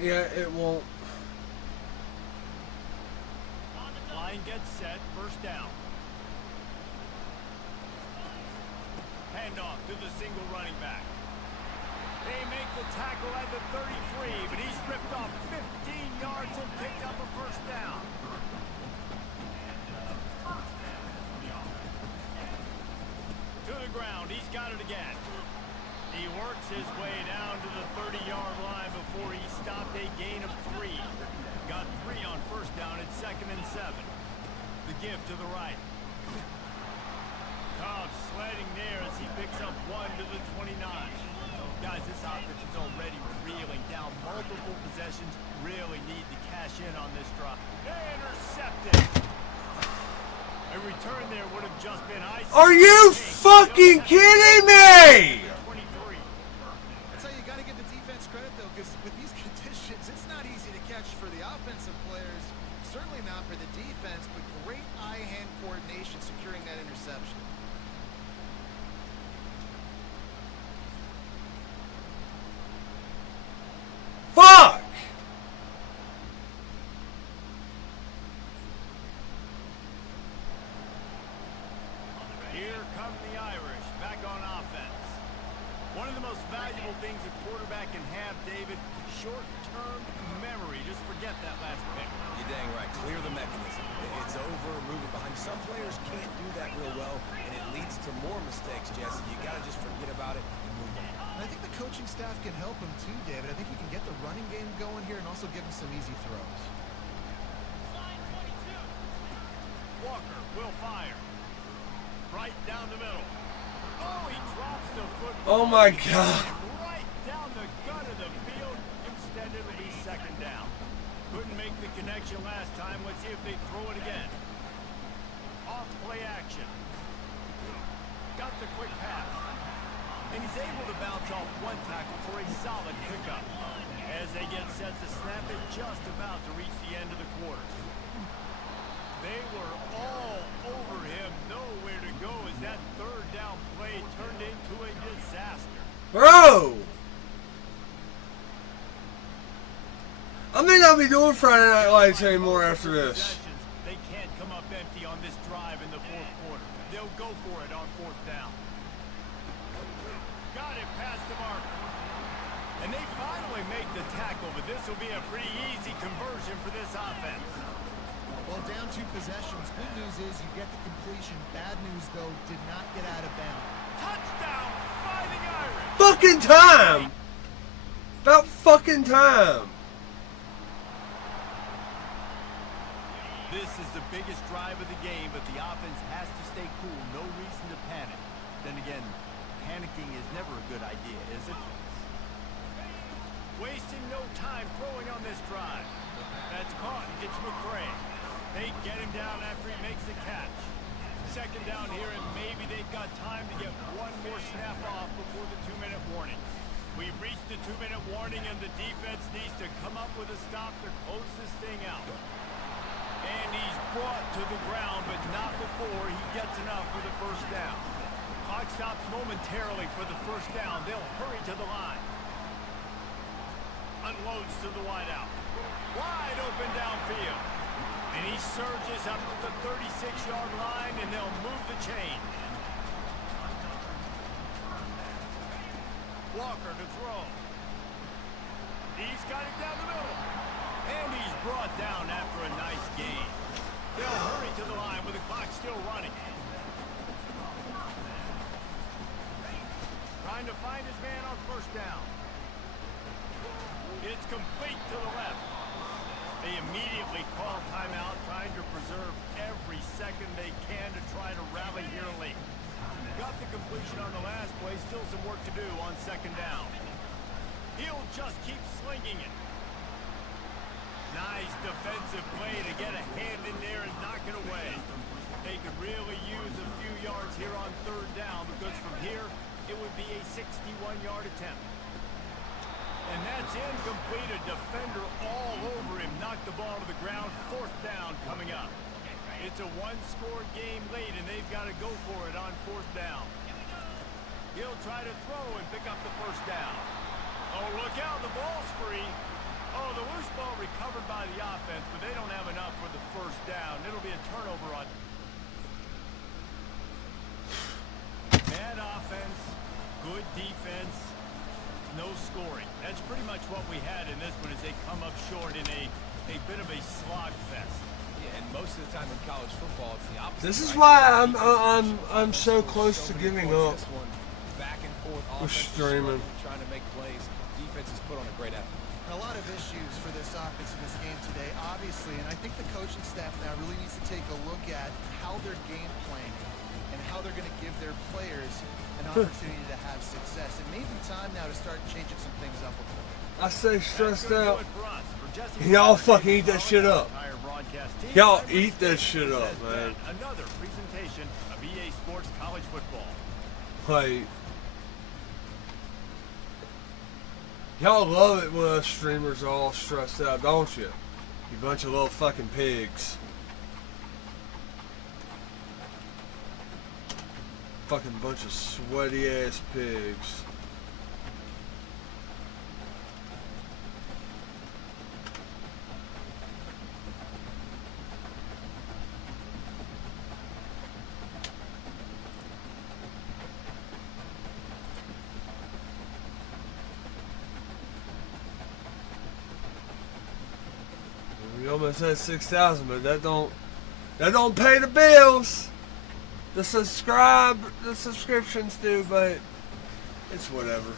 Yeah, it won't. Line gets set. First down. Handoff to the single running back. They make the tackle at the 33, but he's ripped off 15 yards and picked up a first down. To the ground, he's got it again. He works his way down to the 30-yard line before he stopped a gain of 3. Got 3 on first down at 2nd and 7. The give to the right. Cobb sledding there as he picks up 1 to the 29. Guys, this offense is already reeling down multiple possessions. Really need to cash in on this drop. They intercepted. A return there would have just been ice. Are you fucking kidding me? 23. That's how you got to give the defense credit, though, because with these conditions, it's not easy to catch for the offensive players. Certainly not for the defense, but great eye-hand coordination securing that interception. Fuck! things a quarterback can have, David. Short-term memory. Just forget that last pick. You're dang right. Clear the mechanism. It's over, move it behind. Some players can't do that real well, and it leads to more mistakes, Jesse. You got to just forget about it and move on. And I think the coaching staff can help him too, David. I think he can get the running game going here and also give him some easy throws. Walker will fire. Right down the middle. Oh, he drops the football. Oh my God. Right down the gut of the field. Instead, it'll be second down. Couldn't make the connection last time. Let's see if they throw it again. Off play action. Got the quick pass. And he's able to bounce off one tackle for a solid pickup. As they get set to snap it, just about to reach the end of the quarter. They were all over him, nowhere to go as that third down play turned into a disaster. Bro! I may not be doing Friday Night Lights anymore after this. They can't come up empty on this drive in the fourth quarter. They'll go for it on fourth down. Got it past the marker. And they finally make the tackle, but this will be a pretty easy conversion for this offense. Well, down 2 possessions. Good news is you get the completion. Bad news, though, did not get out of bounds. Touchdown, Fighting Irish! Fucking time! About fucking time! This is the biggest drive of the game, but the offense has to stay cool. No reason to panic. Then again, panicking is never a good idea, is it? Wasting no time throwing on this drive. That's caught. It's McCray. They get him down after he makes the catch. Second down here, and maybe they've got time to get one more snap off before the 2-minute warning. We've reached the 2-minute warning, and the defense needs to come up with a stop to close this thing out. And he's brought to the ground, but not before he gets enough for the first down. Clock stops momentarily for the first down. They'll hurry to the line. Unloads to the wideout. Wide open downfield. And he surges up to the 36-yard line, and they'll move the chain. Walker to throw. He's got it down the middle. And he's brought down after a nice gain. They'll hurry to the line with the clock still running. Trying to find his man on first down. It's complete to the left. They immediately call timeout, trying to preserve every second they can to try to rally here late. Got the completion on the last play, still some work to do on second down. He'll just keep slinging it. Nice defensive play to get a hand in there and knock it away. They could really use a few yards here on third down, because from here, it would be a 61-yard attempt. And that's incomplete. A defender all over him. Knocked the ball to the ground. Fourth down coming up. It's a one-score game late, and they've got to go for it on fourth down. He'll try to throw and pick up the first down. Oh, look out. The ball's free. Oh, the loose ball recovered by the offense, but they don't have enough for the first down. It'll be a turnover on. Bad offense, good defense, no scoring. That's pretty much what we had in this one, as they come up short in a bit of a slog fest. Yeah, and most of the time in college football, it's the opposite. This is why I'm so close to giving up This one, back and forth, with offense is streaming. struggling, trying to make plays. Defense has put on a great effort. A lot of issues for this offense in this game today, obviously, and I think the coaching staff now really needs to take a look at how they're game planning and how they're going to give their players an opportunity to have success. It may be time now to start changing some things up a little. I stay stressed out. Y'all Y'all fucking eat that shit up. Y'all eat that shit up, This has man. been another presentation of EA Sports College Football. Like, y'all love it when us streamers are all stressed out, don't you? You bunch of little fucking pigs. Fucking bunch of sweaty ass pigs. almost at 6,000, but that don't pay the bills. The subscriptions do, but it's whatever.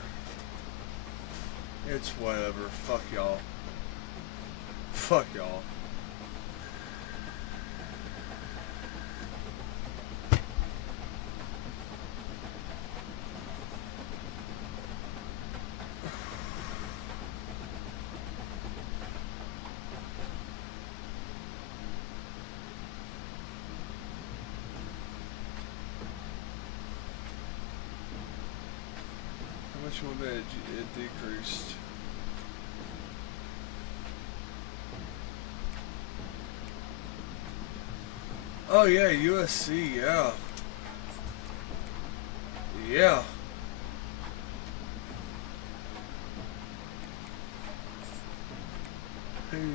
It's whatever. Fuck y'all. Fuck y'all. Which one did it decreased? Oh yeah, USC, yeah. Yeah.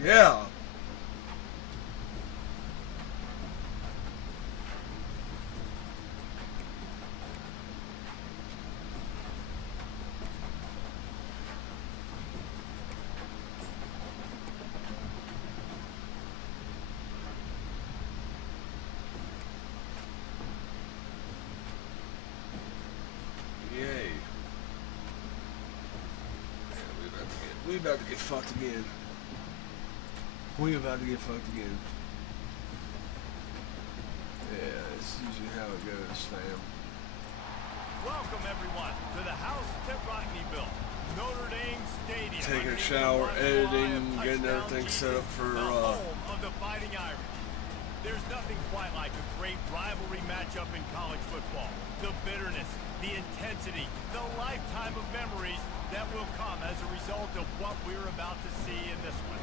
Yeah. Yay. We about to get fucked again. We about to get fucked again. Yeah, that's usually how it goes, fam. Welcome everyone to the house that Rodney built, Notre Dame Stadium. Taking a shower, editing, getting everything set up for the home of the Fighting Irish. There's nothing quite like a great rivalry matchup in college football. The bitterness, the intensity, the lifetime of memories that will come as a result of what we're about to see in this one.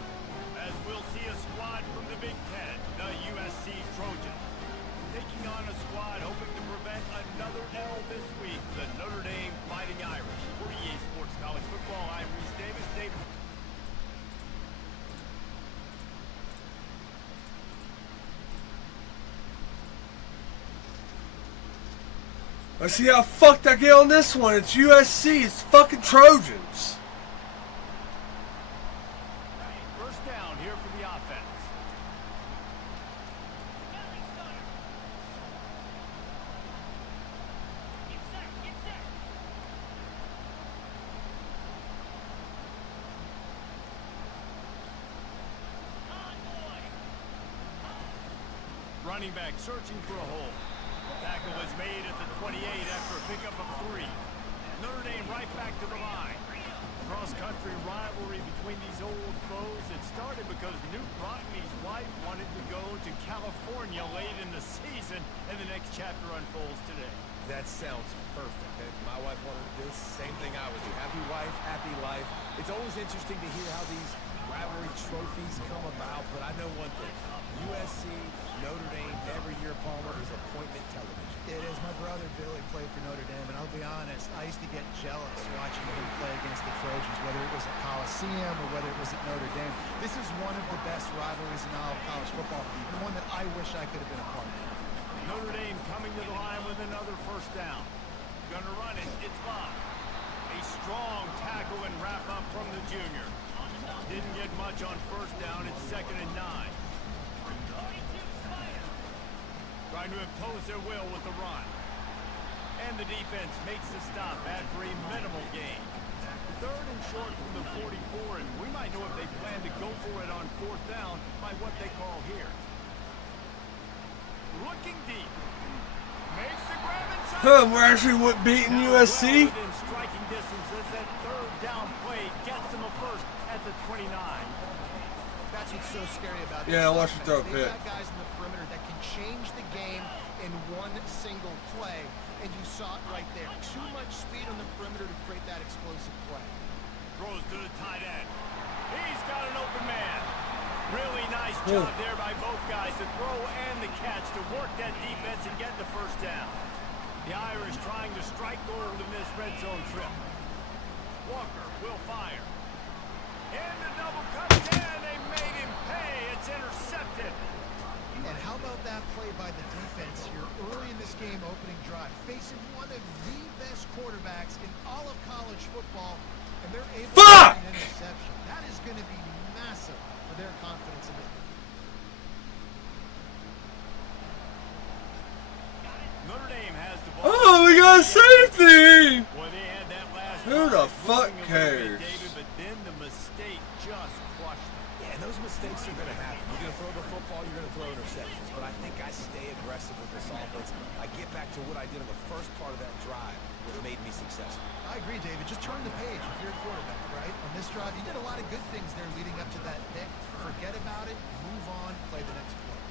As we'll see a squad from the Big Ten, the USC Trojans, taking on a squad hoping to prevent another L this week, the Notre Dame Fighting Irish. For EA Sports College Football, I'm Reese Davis. Let's see how fucked I get on this one. It's USC. It's fucking Trojans. First down here for the offense. Running back searching for a hole. Tackle is made at the 28 after a pickup of 3. Notre Dame right back to the line. Cross-country rivalry between these old foes. It started because Newt Rockne's wife wanted to go to California late in the season, and the next chapter unfolds today. That sounds perfect. If my wife wanted this, same thing I would do. Happy wife, happy life. It's always interesting to hear how these rivalry trophies come about, but I know one thing. USC, Notre Dame, every year, Palmer, is appointment television. It is. My brother Billy played for Notre Dame, and I'll be honest, I used to get jealous watching him play against the Trojans, whether it was at Coliseum or whether it was at Notre Dame. This is one of the best rivalries in all of college football, and one that I wish I could have been a part of. Notre Dame coming to the line with another first down. Gonna run it. It's Bob. A strong tackle and wrap up from the junior. Didn't get much on first down. It's 2nd and 9. Trying to impose their will with the run. And the defense makes the stop after a minimal gain. 3rd and short from the 44, and we might know if they plan to go for it on 4th down by what they call here. Looking deep. Makes the grab inside. We're actually beating USC. Within striking distance as that 3rd down play gets them a first at the 29. That's what's so scary about this. Yeah, watch it throw a They've pick. got guys in the perimeter that can change the game in one single play, and you saw it right there. Too much speed on the perimeter to create that explosive play. Throws to the tight end. He's got an open man. Really nice job there by both guys to throw and the catch to work that defense and get the first down. The Irish trying to strike gold in this red zone trip. Walker will fire. And the double cut again. They made him pay. It's intercepted. And how about that play by the defense here early in this game, opening drive, facing one of the best quarterbacks in all of college football, and they're able to get an interception. That is going to be massive for their confidence in it. a safety! Well, they had that last Who the drive fuck moving a little bit, cares? David, but then the mistake just crushed them. Yeah, and those mistakes are going to happen. You're going to throw the football, you're going to throw interceptions. But I think I stay aggressive with this offense. I get back to what I did in the first part of that drive, which made me successful. I agree, David. Just turn the page if you're a quarterback, right? On this drive, you did a lot of good things there leading up to that pick. Forget about it, move on, play the next play.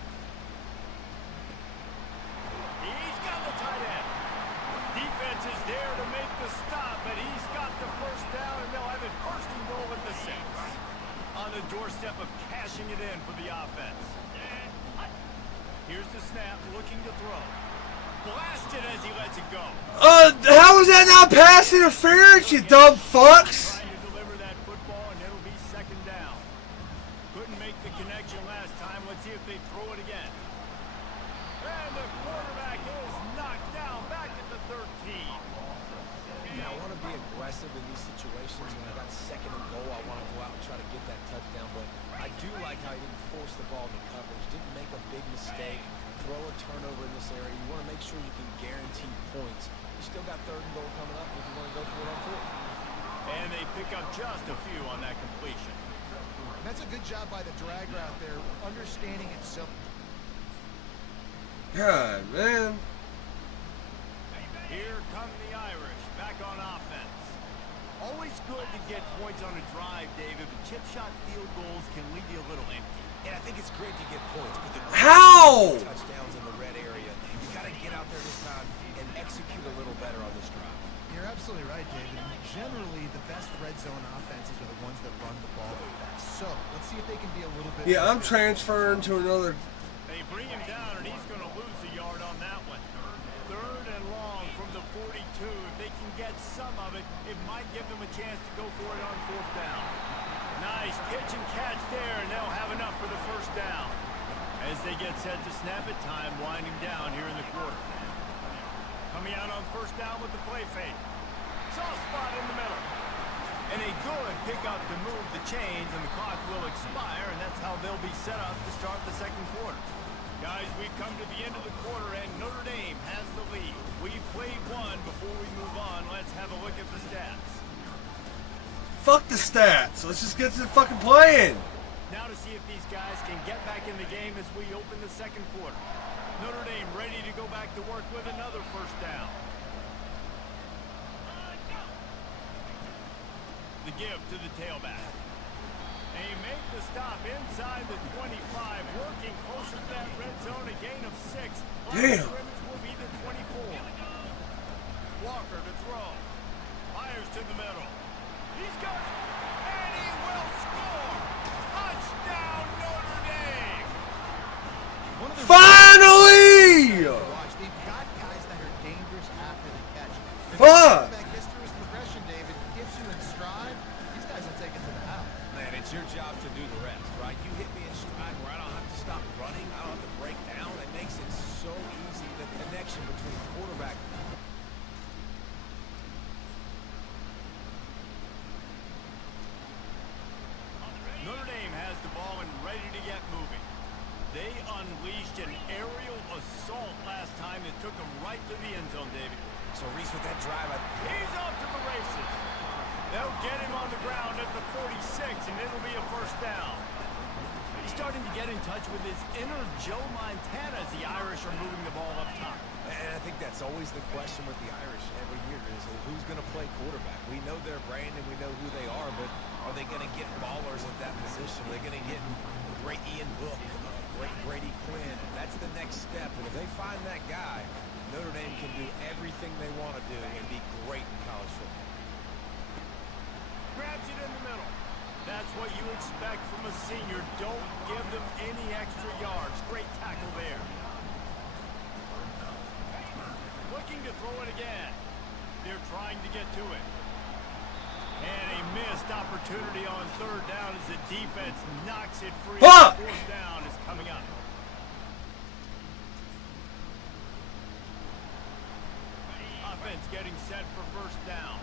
He's got the tight end. Defense is there to make the stop, but he's got the first down, and they'll have it first and goal at the 6. On the doorstep of cashing it in for the offense. Here's the snap, looking to throw. Blasted as he lets it go. How is that not pass interference, you dumb fucks? Trying to deliver that football, and it'll be second down. Couldn't make the connection last time. Let's see if they throw it again. And the quarterback is knocked down back at the 13. Yeah, I want to be aggressive in these situations. When I got second and goal, I want to go out and try to get that touchdown. But I do like how he didn't force the ball into coverage, didn't make a big mistake, throw a turnover in this area. You want to make sure you can guarantee points. You still got third and goal coming up if you want to go for it on fourth. And they pick up just a few on that completion. And that's a good job by the dragger out there, understanding it's so. God, man. Here come the Irish, back on offense. Always good to get points on a drive, David, but chip shot field goals can leave you a little empty. And I think it's great to get points, but the How? touchdowns in the red area. You got to get out there this time and execute a little better on this drive. You're absolutely right, David. Generally, the best red zone offenses are the ones that run the ball the best. So, let's see if they can be a little bit. Yeah, I'm transferring to another. They bring him down, and he's going to lose a yard on that one. Third and long from the 42. If they can get some of it, it might give them a chance to go for it on fourth down. Nice pitch and catch there, and they'll have enough for the first down. As they get set to snap it, time winding down here in the quarter. Coming out on first down with the play fake. Soft spot in the middle. And a good pickup to move the chains, and the clock will expire, and that's how they'll be set up to start the second quarter. Guys, we've come to the end of the quarter, and Notre Dame has the lead. We've played one. Before we move on, let's have a look at the stats. Fuck the stats. Let's just get to the fucking playing. Now to see if these guys can get back in the game as we open the second quarter. Notre Dame ready to go back to work with another first down. The give to the tailback. They make the stop inside the 25, working closer to that red zone, a gain of 6. Damn. Scrimmage will be the 24. Walker to throw. Fires to the middle. He's got it, and he will score. Touchdown, Notre Dame. Finally! Watch, they've got guys that are dangerous after the catch. If Fuck. the quarterback gets through his progression, David, gets you in stride, these guys will take it to the house. Man, it's your job to do the rest, right? You hit me in stride where I don't have to stop running. I don't have to break down. It makes it so easy, the connection between quarterback. Notre Dame has the ball and ready to get moving. They unleashed an aerial assault last time that took them right to the end zone, David. So Reese with that drive, He's off to the races. They'll get him on the ground at the 46, and it'll be a first down. He's starting to get in touch with his inner Joe Montana as the Irish are moving the ball up top. and I think that's always the question with the Irish every year is who's going to play quarterback. We know their brand and we know who they are, but are they going to get ballers at that position? Are they going to get great Ian Book, great Brady Quinn? That's the next step, and if they find that guy, Notre Dame can do everything they want to do and be great in college football. Grabs it in the middle. That's what you expect from a senior. Don't give them any extra yards. Great tackle there. Looking to throw it again. They're trying to get to it. And a missed opportunity on third down as the defense knocks it free. Fuck! Fourth down is coming up. Offense getting set for first down.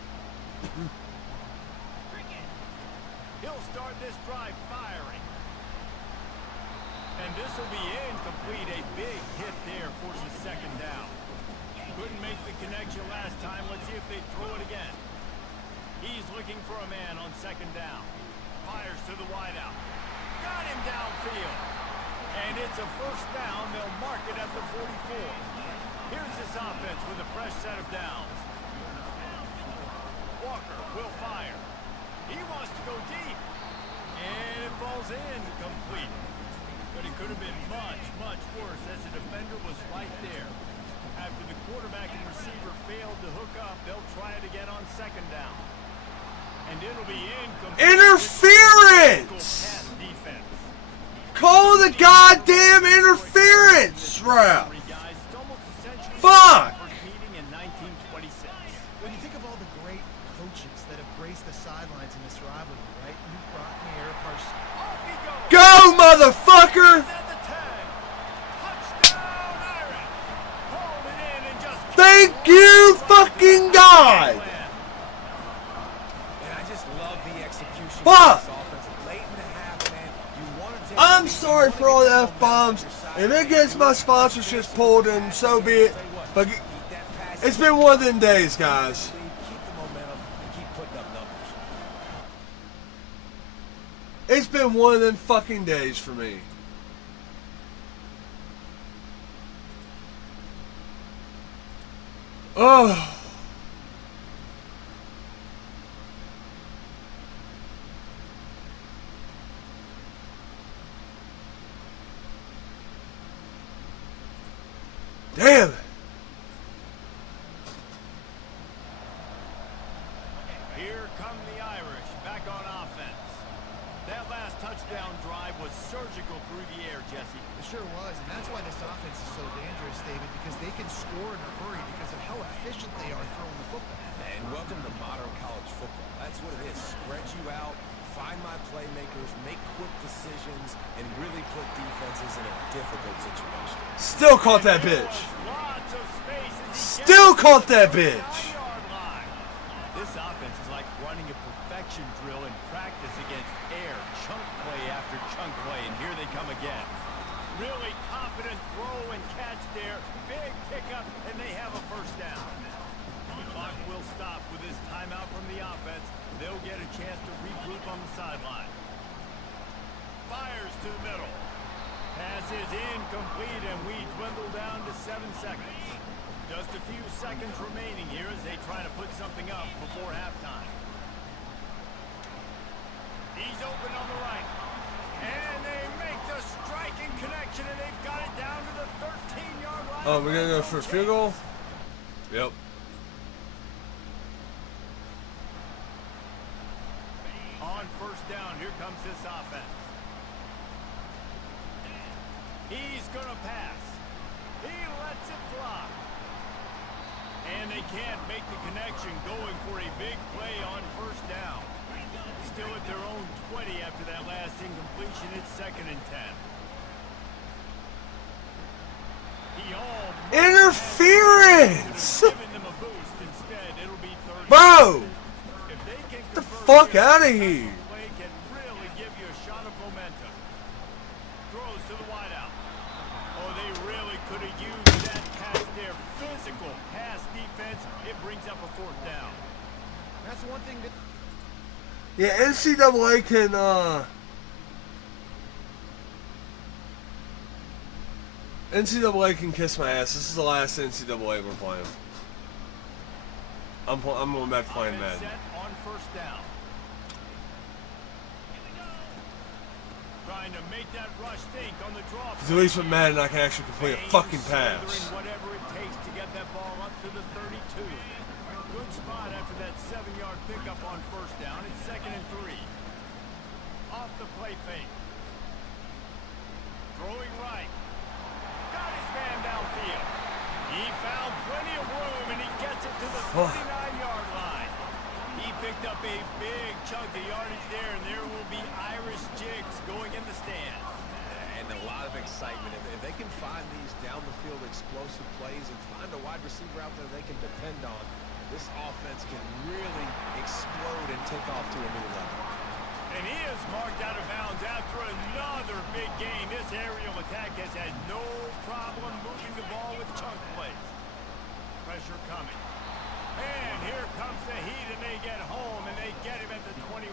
He'll start this drive firing. And this will be incomplete. A big hit there forces second down. Couldn't make the connection last time. Let's see if they throw it again. He's looking for a man on second down. Fires to the wideout. Got him downfield. And it's a first down. They'll mark it at the 44. Here's this offense with a fresh set of downs. Walker will fire. He wants to go deep. And it falls in complete. But it could have been much, much worse as the defender was right there. After the quarterback and receiver failed to hook up, they'll try it again on second down. And it'll be incomplete. Interference! Call the goddamn interference route. Fuck! When you think of all the great coaches that have graced the sidelines in this rivalry, right? Luke Brockney, Eric Parsons. Go, motherfucker! Thank you, fucking God! And I just love the execution. Fuck! Late in the half, man. You want to take I'm sorry for all the F-bombs. If it gets my sponsorships pulled, then so be it. But it's been one of them days, guys. keep the momentum and keep putting up numbers. It's been one of them fucking days for me. Oh. Damn it. Here come the Irish back on offense. That last touchdown drive was surgical through the air, Jesse. It sure was, and that's why this offense is so dangerous, David, because they can score in a hurry because of how efficient they are throwing the football. And welcome to modern college football. That's what it is. Spread you out, find my playmakers, make quick decisions, and really put defenses in a difficult situation. Still caught that bitch. Lots of space as he Still gets caught that to the bitch. 9-yard line. This offense is like running a perfection drill in practice against air. Chunk play after chunk play, and here they come again. Really confident throw and catch there. Big pickup, and they have a first down. The clock will stop with this timeout from the offense. They'll get a chance to regroup on the sideline. Fires to the middle. Pass is incomplete, and we dwindle down to 7 seconds. Just a few seconds remaining here as they try to put something up before halftime. He's open on the right. And they make the striking connection, and they've got it down to the 13-yard line. Oh, we're gonna go for a field goal? Yep. On first down, here comes this offense. He's gonna pass. He lets it fly. And they can't make the connection, going for a big play on first down. Still at their own 20 after that last incompletion. It's 2nd and 10. Interference! Giving them a boost instead. It'll be 3rd. Bro! If they can Get the convert fuck here, out of here! play can really give you a shot of momentum. Throws to the wideout. Oh, they really could have used that pass there. Physical pass defense. It brings up a 4th down. That's one thing that... Yeah, NCAA can, NCAA can kiss my ass. This is the last NCAA we're playing. I'm going back to playing Offense Madden. set on first down. Trying to make that rush think on the draw. Because at least with Madden, I can actually complete a fucking pass. Slithering whatever it takes to get that ball up to the 32. Good spot after that 7-yard pickup on first down. It's 2nd and 3. Off the play fake. Throwing right. Got his man downfield. He found plenty of room, and he gets it to the 39-yard line. He picked up a big chunk of yardage there, and there will be Irish jigs going in the stands. And a lot of excitement. If they can find these down-the-field explosive plays and find a wide receiver out there they can depend on, this offense can really explode and take off to a new level. And he is marked out of bounds after another big game. This aerial attack has had no problem moving the ball with chunk plays. pressure coming. And here comes the Heat, and they get home, and they get him at the 21.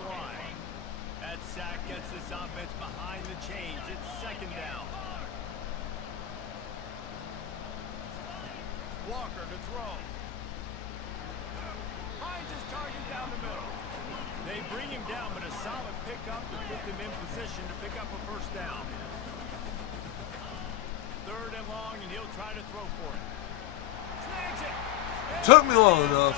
That sack gets this offense behind the chains. It's second down. Walker to throw. Finds his target down the middle. They bring him down, but a solid pickup to put them in position to pick up a first down. Third and long, and he'll try to throw for it. Snags it. Took me long enough.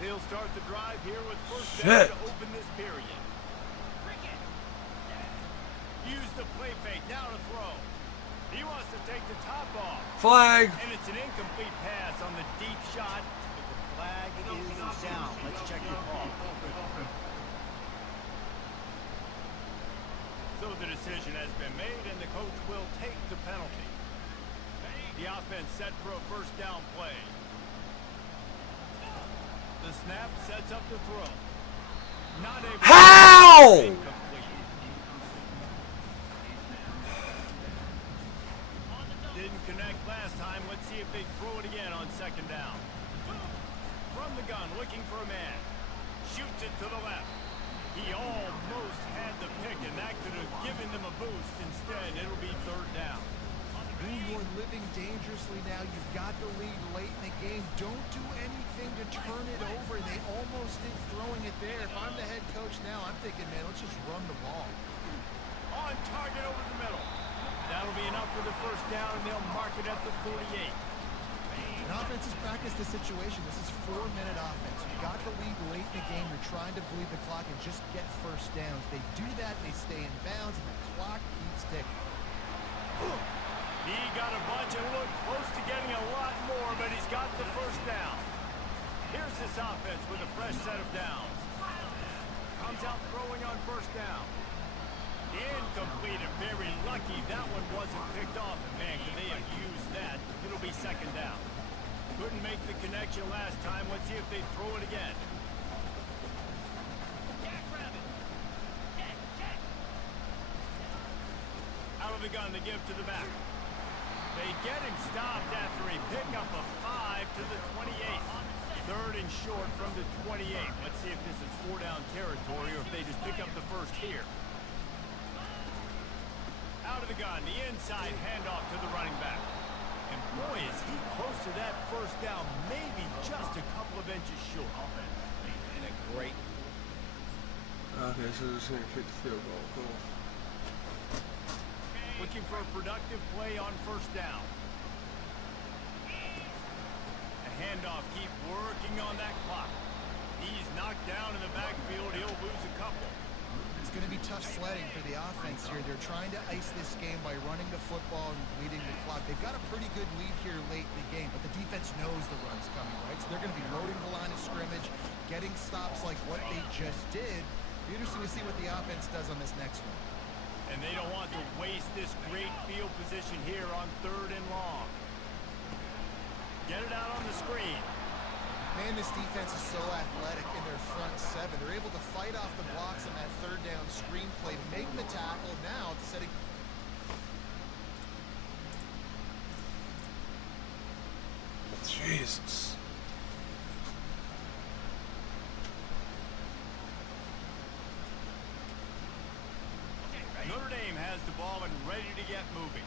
They'll start the drive here with first down to open this period. Use the play fake, now to throw. He wants to take the top off. Flag. And it's an incomplete pass on the deep shot. But the flag is down. Let's check the call. So the decision has been made, and the coach will take the penalty. The offense set for a first down play. The snap sets up the throw. Not able to. How? Incomplete. Didn't connect last time. Let's see if they throw it again on second down. From the gun, looking for a man. Shoots it to the left. He almost had the pick, and that could have given them a boost. Instead, it'll be third down. You're living dangerously now. You've got the lead late in the game. Don't do anything to turn it over. They almost did throwing it there. If I'm the head coach now, I'm thinking, man, let's just run the ball. On target over the middle. That'll be enough for the first down, and they'll mark it at the 48. An offense has practiced the situation. This is 4-minute offense. You got the lead late in the game. You're trying to bleed the clock and just get first downs. They do that, they stay in bounds, and the clock keeps ticking. He got a bunch and looked close to getting a lot more, but he's got the first down. Here's this offense with a fresh set of downs. Comes out throwing on first down. Incomplete, and very lucky that one wasn't picked off. Man, can they have used that? It'll be second down. Couldn't make the connection last time. Let's see if they throw it again. Out of the gun to give to the back. They get him stopped after a pickup of 5 to the 28. Third and short from the 28. Let's see if this is 4-down territory or if they just pick up the first here. Out of the gun, the inside handoff to the running back. And boy, is he close to that first down, maybe just a couple of inches short. And a great. Okay, so they're just going to kick the field goal. Cool. Looking for a productive play on first down. The handoff, keep working on that clock. He's knocked down in the backfield. He'll lose a couple. It's going to be tough sledding for the offense here. They're trying to ice this game by running the football and leading the clock. They've got a pretty good lead here late in the game, but the defense knows the run's coming, right? So they're going to be loading the line of scrimmage, getting stops like what they just did. Be interesting to see what the offense does on this next one. And they don't want to waste this great field position here on third and long. Get it out on the screen. Man, this defense is so athletic in their front seven. They're able to fight off the blocks on that third down screen play, make the tackle. Now it's setting. Jesus. Notre Dame has the ball and ready to get moving.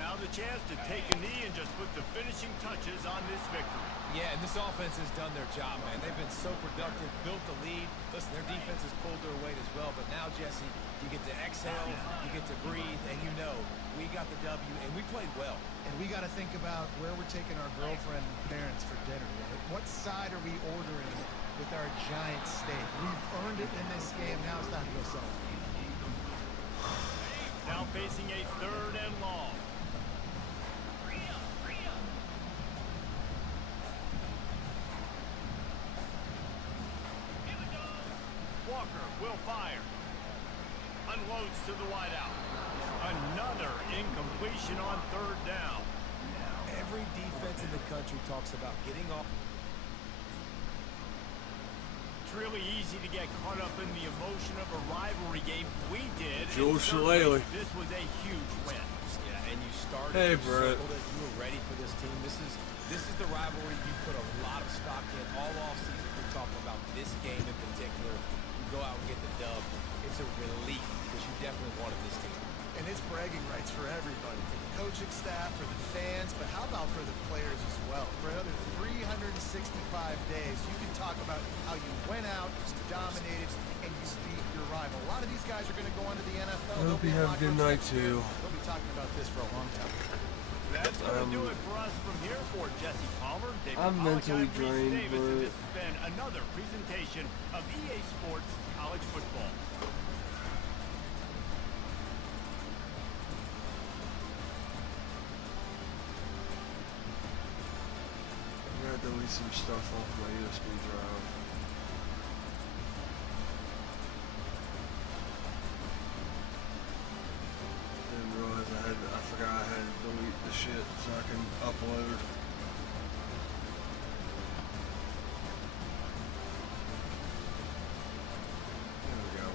Now the chance to take a knee and just put the finishing touches on this victory. Yeah, and this offense has done their job, man. They've been so productive, built the lead. Listen, their defense has pulled their weight as well. But now, Jesse, you get to exhale, you get to breathe, and you know we got the W, and we played well. And we got to think about where we're taking our girlfriend and parents for dinner. Right? What side are we ordering with our giant steak? We've earned it in this game. Now it's time to go celebrate. Now facing a third and long. Walker will fire. Unloads to the wideout. Another incompletion on third down. Every defense in the country talks about getting off. really easy to get caught up in the emotion of a rivalry game. We did. Joel and certainly Shillelagh. This was a huge win. Yeah, and you started. Hey, you Brett. circled it, you were ready for this team. This is the rivalry you put a lot of stock in all off season. We're talking about this game in particular. You go out and get the dub. It's a relief because you definitely wanted this team. And it's bragging rights for everybody, for the coaching staff, for the fans, but how about for the players as well? For another 365 days, you can talk about how you went out, you dominated, and you beat your rival. A lot of these guys are going to go on to the NFL. I hope you have a good night, too. They'll be talking about this for a long time. That's going to do it for us from here for Jesse Palmer. David I'm Pollack, mentally Reese drained, Davis, and but- this has been another presentation of EA Sports College Football. I gotta delete some stuff off my USB drive. Didn't realize I forgot I had to delete the shit so I can upload. There we go.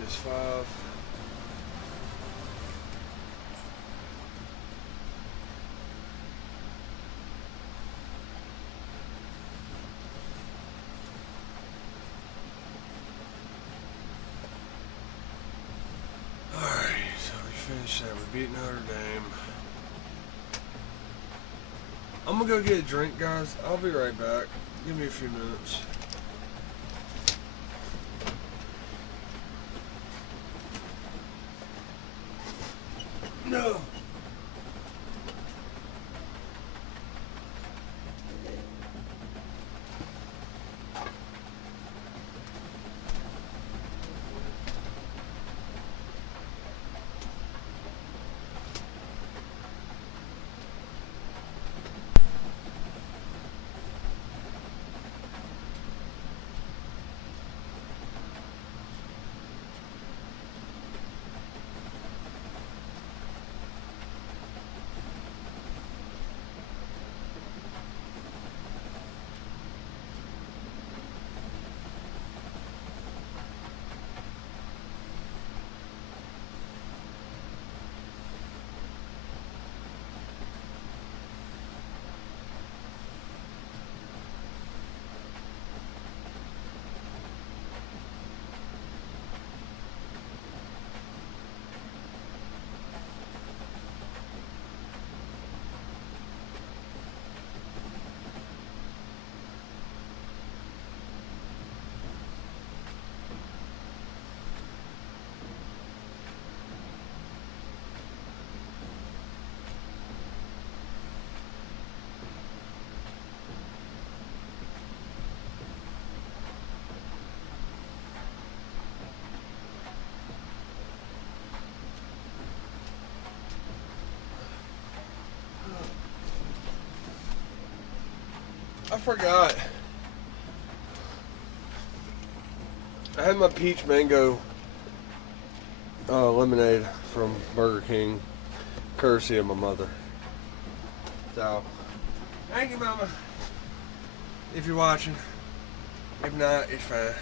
PS5. Alright, so we finished that. We beat Notre Dame. I'm gonna go get a drink, guys. I'll be right back. Give me a few minutes. No! I forgot. I had my peach mango lemonade from Burger King, courtesy of my mother. So, thank you, Mama. If you're watching. If not, it's fine.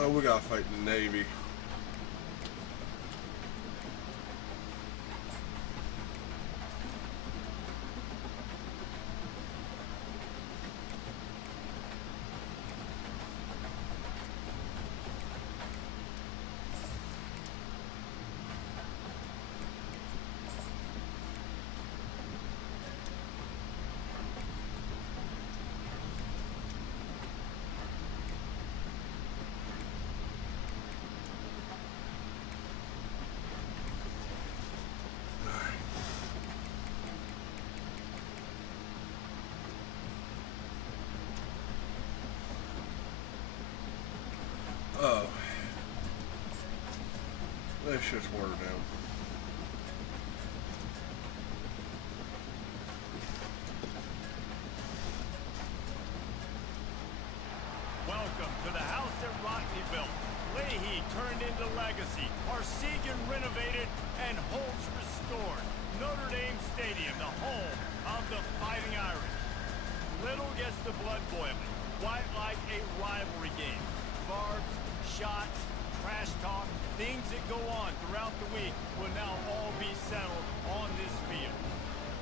Oh, we gotta fight the Navy. Oh. This shit's watered down. safety built. Leahy turned into legacy. Parsegan renovated and Holtz restored. Notre Dame Stadium, the home of the Fighting Irish. Little gets the blood boiling. Quite like a rivalry game. Barbs, shots, trash talk, things that go on throughout the week will now all be settled on this field.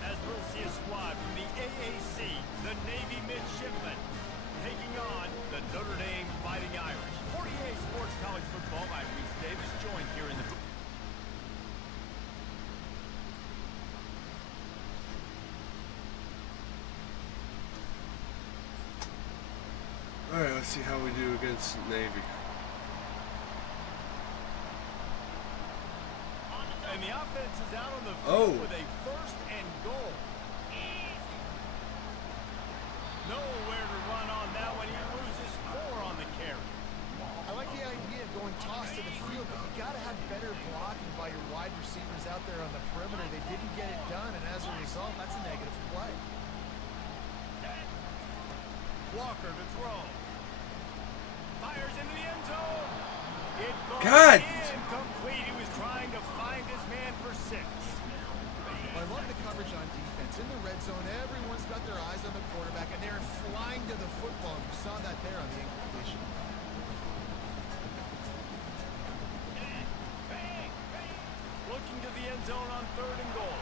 As we'll see a squad from the AAC, the Navy midshipmen, taking on the Notre Dame Fighting Irish. 48 Sports College Football by Reese Davis, joined here in the booth. Alright, let's see how we do against Navy. And the offense is out on the field with a first and goal. Nowhere to run on that one. He loses 4 on the carry. I like the idea of going toss to the field, but you got to have better blocking by your wide receivers out there on the perimeter. They didn't get it done, and as a result, that's a negative play. Walker to throw. Fires into the end zone. It goes God! incomplete. He was trying to find his man for 6. Well, I love the coverage on defense. In the red zone, everyone's got their eyes on the quarterback, and they're flying to the football. You saw that there on the incompletion. Looking to the end zone on 3rd and goal.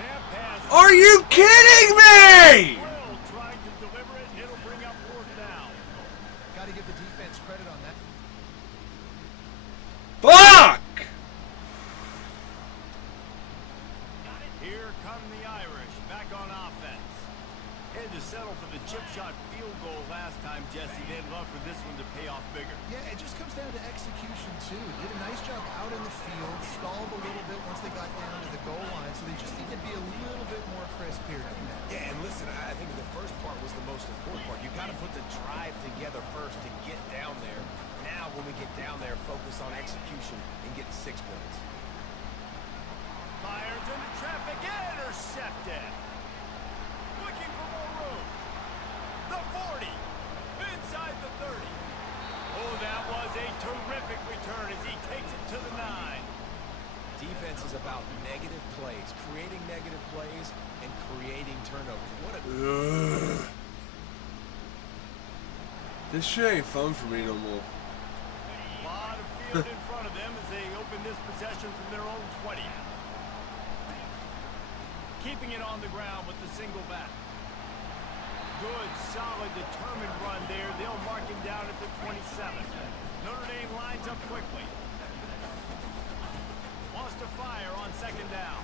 That pass. Are you kidding me? Will trying to deliver it, and it'll bring up 4th down. Got to give the defense credit on that. Fuck! Here come the Irish, back on offense. Had to settle for the chip shot field goal last time, Jesse. They'd love for this one to pay off bigger. Yeah, it just comes down to execution, too. Did a nice job out in the field, stalled a little bit once they got down to the goal line, so they just need to be a little bit more crisp here. Yeah, and listen, I think the first part was the most important part. You got to put the drive together first to get down there. Now, when we get down there, focus on execution and get 6 points. Fires into traffic, intercepted. Looking for more room. The 40, inside the 30. Oh, that was a terrific return as he takes it to the 9. Defense is about negative plays, creating negative plays, and creating turnovers. What a... Ugh. This shit ain't fun for me no more. A lot of field in front of them as they open this possession from their own 20. Keeping it on the ground with the single back. Good, solid, determined run there. They'll mark him down at the 27. Notre Dame lines up quickly. Wants to fire on 2nd down.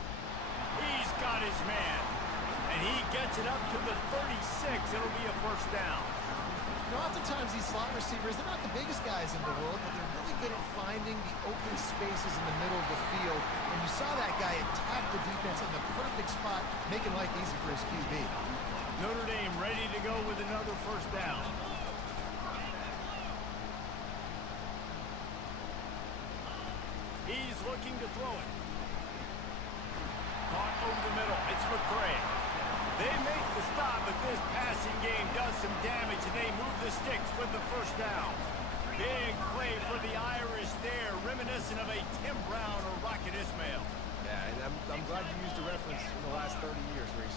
He's got his man. And he gets it up to the 36. It'll be a 1st down. You know, oftentimes these slot receivers, they're not the biggest guys in the world, but they're really good at finding the open spaces in the middle of the field. And you saw that guy attack the defense in the perfect spot, making life easy for his QB. Notre Dame ready to go with another 1st down. He's looking to throw it. Caught over the middle. It's McCray. They make the stop, but this passing game does some damage, and they move the sticks with the 1st down. Big play for the Irish there, reminiscent of a Tim Brown or Rocket Ismail. Yeah, and I'm glad you used a reference from the last 30 years, Reese.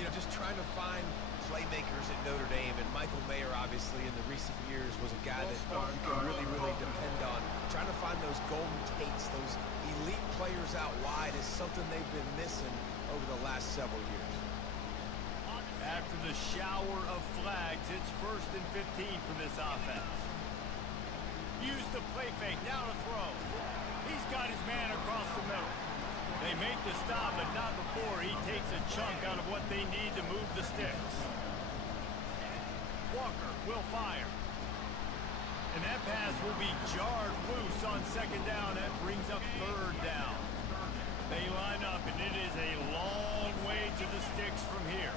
You know, just trying to find playmakers at Notre Dame, and Michael Mayer, obviously, in the recent years, was a guy that you can really, really depend on. Trying to find those golden takes, those elite players out wide is something they've been missing over the last several years. After the shower of flags, it's 1st and 15 for this offense. Use the play fake, now to throw. He's got his man across the middle. They make the stop, but not before he takes a chunk out of what they need to move the sticks. Walker will fire. And that pass will be jarred loose on 2nd down. That brings up 3rd down. They line up, and it is a long way to the sticks from here.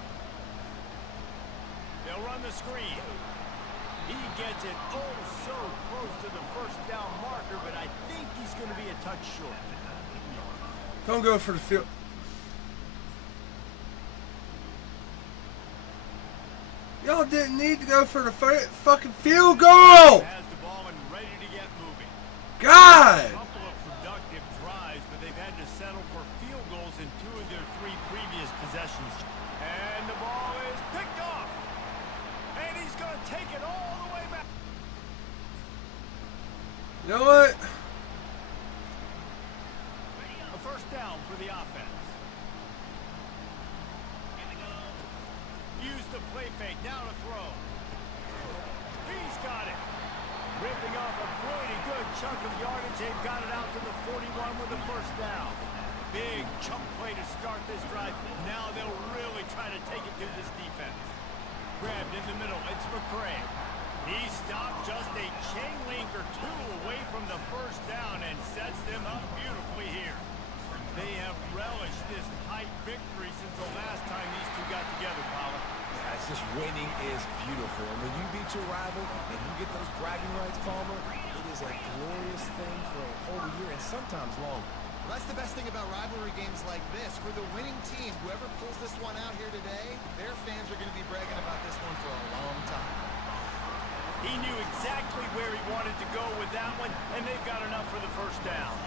They'll run the screen. He gets it oh so close to the 1st down marker, but I think he's going to be a touch short. Don't go for the field. Y'all didn't need to go for the fucking field goal. Has the ball and God! A couple of productive drives, but they've had to settle for field goals in 2 of their 3 previous possessions. And the ball is picked off. And he's going to take it all the way back. You know what? A first down for the offense. Use the play fake, now to throw. He's got it. Ripping off a pretty good chunk of yardage. They've got it out to the 41 with the first down. Big chunk play to start this drive. Now they'll really try to take it to this defense. Grabbed in the middle, it's McCray. He stopped just a chain link or 2 away from the first down and sets them up beautifully here. They have relished this tight victory since the last time these two got together, Paula. Yeah, it's just winning is beautiful. And when you beat your rival and you get those bragging rights, Palmer, it is a glorious thing for a whole year and sometimes longer. Well, that's the best thing about rivalry games like this. For the winning team, whoever pulls this one out here today, their fans are going to be bragging about this one for a long time. He knew exactly where he wanted to go with that one, and they've got enough for the first down.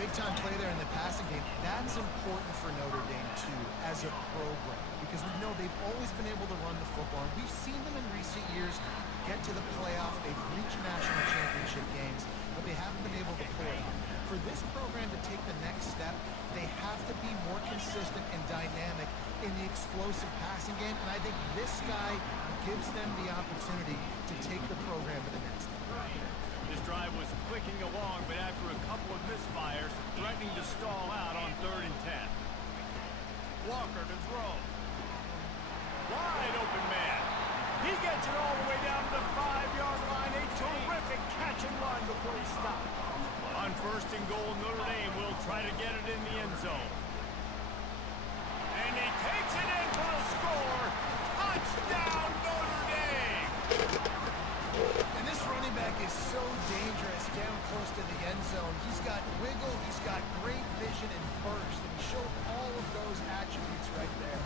Big-time play there in the passing game. That's important for Notre Dame, too, as a program, because we know they've always been able to run the football. And we've seen them in recent years get to the playoff. They've reached national championship games, but they haven't been able to pull it off. For this program to take the next step, they have to be more consistent and dynamic in the explosive passing game, and I think this guy gives them the opportunity to take the program to the next step. This drive was clicking along, but after a couple of misfires, threatening to stall out on 3rd and 10. Walker to throw. Wide open man. He gets it all the way down to the 5-yard line. A terrific catch and run before he stopped. On 1st and goal, Notre Dame will try to get it in the end zone. And he takes it in for the score. Touchdown, Notre Dame! And this running back is so dangerous down close to the end zone. He's got wiggle, he's got great vision and burst, and he showed all of those attributes right there.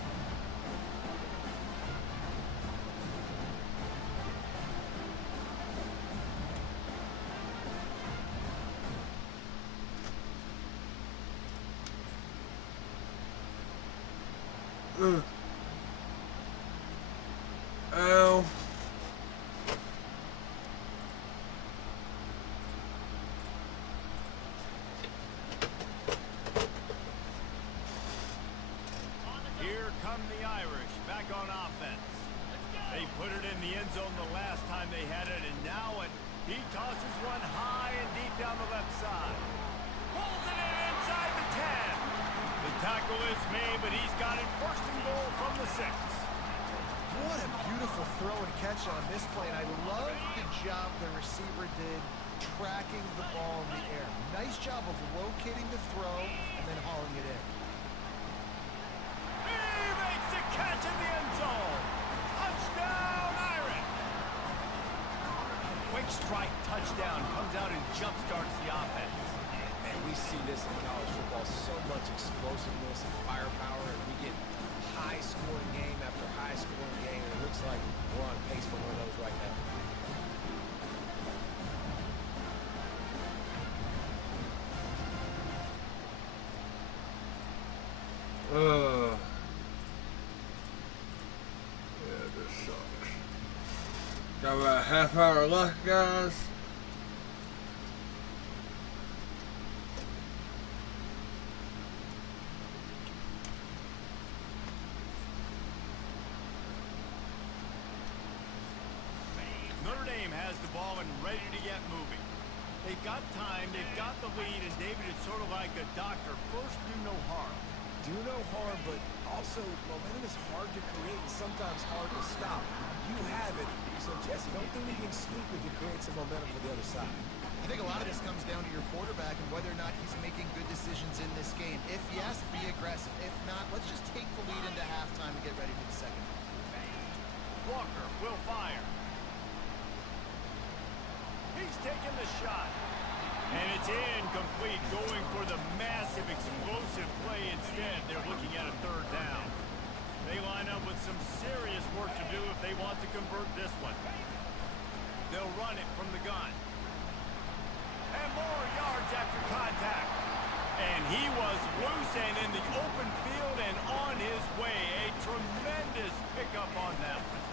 Ow. Here come the Irish back on offense. They put it in the end zone the last time they had it, and now he tosses one high and deep down the left side. Pulls it in inside the 10. The tackle is made, but he's got it 1st and goal from the 6. What a beautiful throw and catch on this play, and I love the job the receiver did tracking the ball in the air. Nice job of locating the throw and then hauling it in. He makes the catch in the end zone. Touchdown, Irish. Quick strike touchdown comes out and jump-starts the offense. Man, we see this in college football, so much explosiveness and firepower, and we get high-scoring game after high-scoring game, and it looks like we're on pace for one of those right now. Yeah, this sucks. Got about a half hour left, guys. Notre Dame has the ball and ready to get moving. They've got time, they've got the lead, and David is sort of like a doctor. First, do no harm. Do no harm, but also momentum is hard to create and sometimes hard to stop. You have it, so Jesse, don't do anything stupid to create some momentum for the other side. I think a lot of this comes down to your quarterback and whether or not he's making good decisions in this game. If yes, be aggressive. If not, let's just take the lead into halftime and get ready for the second. Walker will fire. He's taking the shot. And it's incomplete, going for the massive explosive play instead. They're looking at a 3rd down. They line up with some serious work to do if they want to convert this one. They'll run it from the gun. And yards after contact. And he was loose and in the open field and on his way. A tremendous pickup on that one.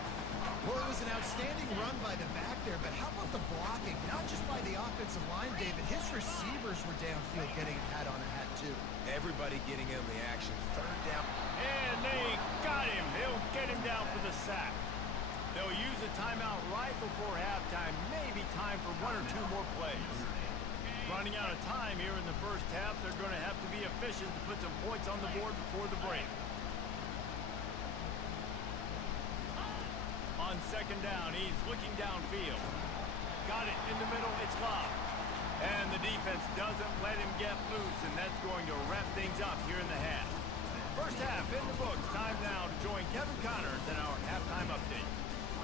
Well, it was an outstanding run by the back there, but how about the blocking? Not just by the offensive line, David. His receivers were downfield getting a pat on the hat, too. Everybody getting in the action. Third down. And they got him. They'll get him down for the sack. They'll use a timeout right before halftime. Maybe time for one or two more plays. Running out of time here in the first half. They're going to have to be efficient to put some points on the board before the break. On second down, he's looking downfield. Got it in the middle, it's Love. And the defense doesn't let him get loose, and that's going to wrap things up here in the half. First half in the books. Time now to join Kevin Connors in our halftime update.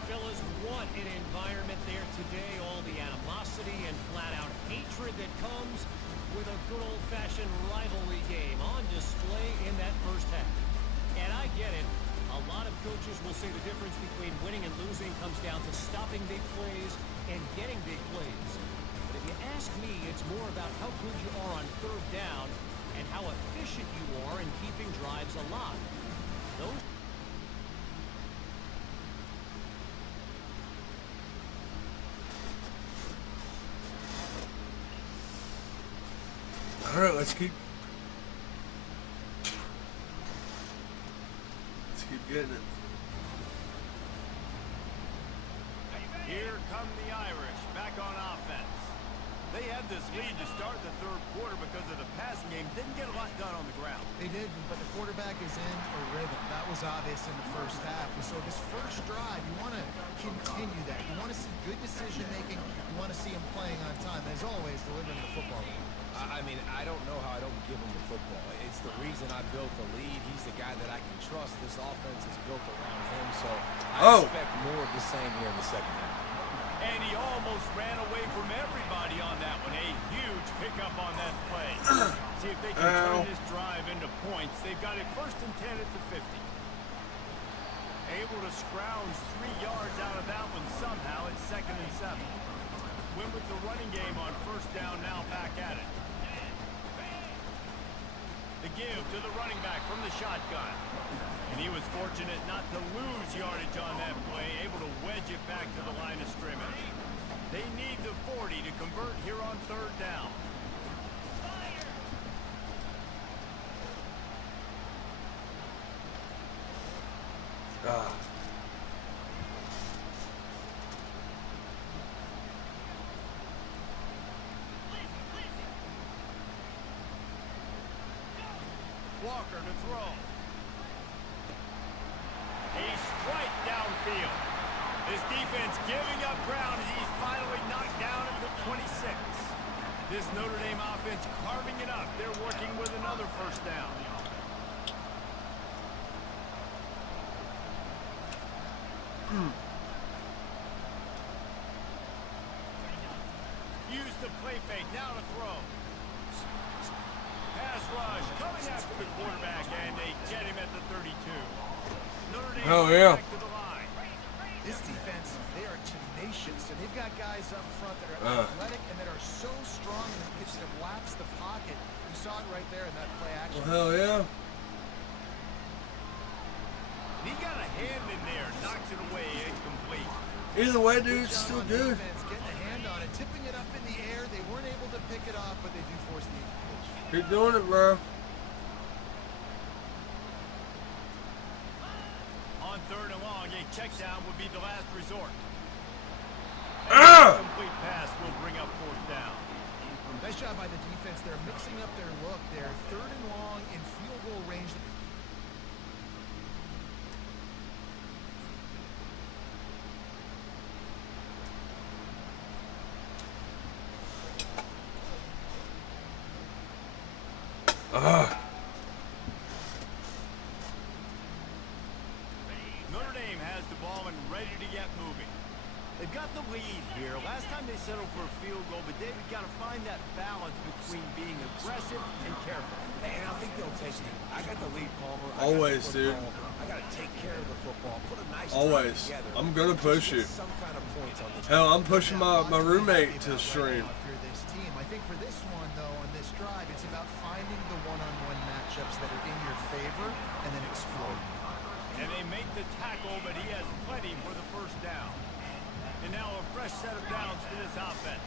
Fellas, what an environment there today. All the animosity and flat-out hatred that comes with a good old-fashioned rivalry game on display in that first half. And I get it. A lot of coaches will say the difference between winning and losing comes down to stopping big plays and getting big plays. But if you ask me, it's more about how good you are on third down and how efficient you are in keeping drives alive. Those All right, let's keep getting it. Here come the Irish back on offense. They had this lead to start the third quarter because of the passing game. Didn't get a lot done on the ground. They didn't, but the quarterback is in a rhythm. That was obvious in the first half. And so this first drive, you want to continue that. You want to see good decision-making. You want to see him playing on time. As always, delivering the football. I mean, I don't know how I don't give him the football. It's the reason I built the lead. He's the guy that I can trust. This offense is built around him, so I expect more of the same here in the second half. And he almost ran away from everybody on that one. A huge pickup on that play. See if they can turn this drive into points. They've got it first and 10 at the 50. Able to scrounge 3 yards out of that one somehow. It's second and 7. Win with the running game on first down, now back at it. The give to the running back from the shotgun. And he was fortunate not to lose yardage on that play, able to wedge it back to the line of scrimmage. They need the 40 to convert here on third down. Walker to throw. A strike downfield. This defense giving up ground as he's finally knocked down at the 26. This Notre Dame offense carving it up. They're working with another first down. Use the play fake. Now to throw. Pass rush coming after the quarterback, and they get him at the 32. Notre Dame back to the line. This defense, they are tenacious, and they've got guys up front that are athletic and that are so strong in the pitch that laps the pocket. You saw it right there in that play action. Well, hell yeah. And he got a hand in there, knocks it away, incomplete. Either way, dude, it's still good. Defense, getting a hand on it, tipping it up in the air. They weren't able to pick it off, but they do force the pitch. Keep doing it, bro. On third and long, a check down would be the last resort. Complete pass will bring up fourth down. Nice job by the defense. They're mixing up their look. They're third and long in field goal range. Notre Dame has the ball and ready to get moving. They've got the lead here. Last time they settled for a field goal, but David got to find that balance between being aggressive and careful. And I think they'll take it. I got the lead, Palmer. Always, dude. I got to take care of the football. Put a nice Always. drive together. I'm gonna push you. Some kind of points on the Hell, I'm pushing my roommate to stream. For this team, I think for this one, though, on this drive, it's about finding the one-on-one matchups that are in your favor and then exploiting them. And they make the tackle, but he has plenty for the first down. And now a fresh set of downs for this offense.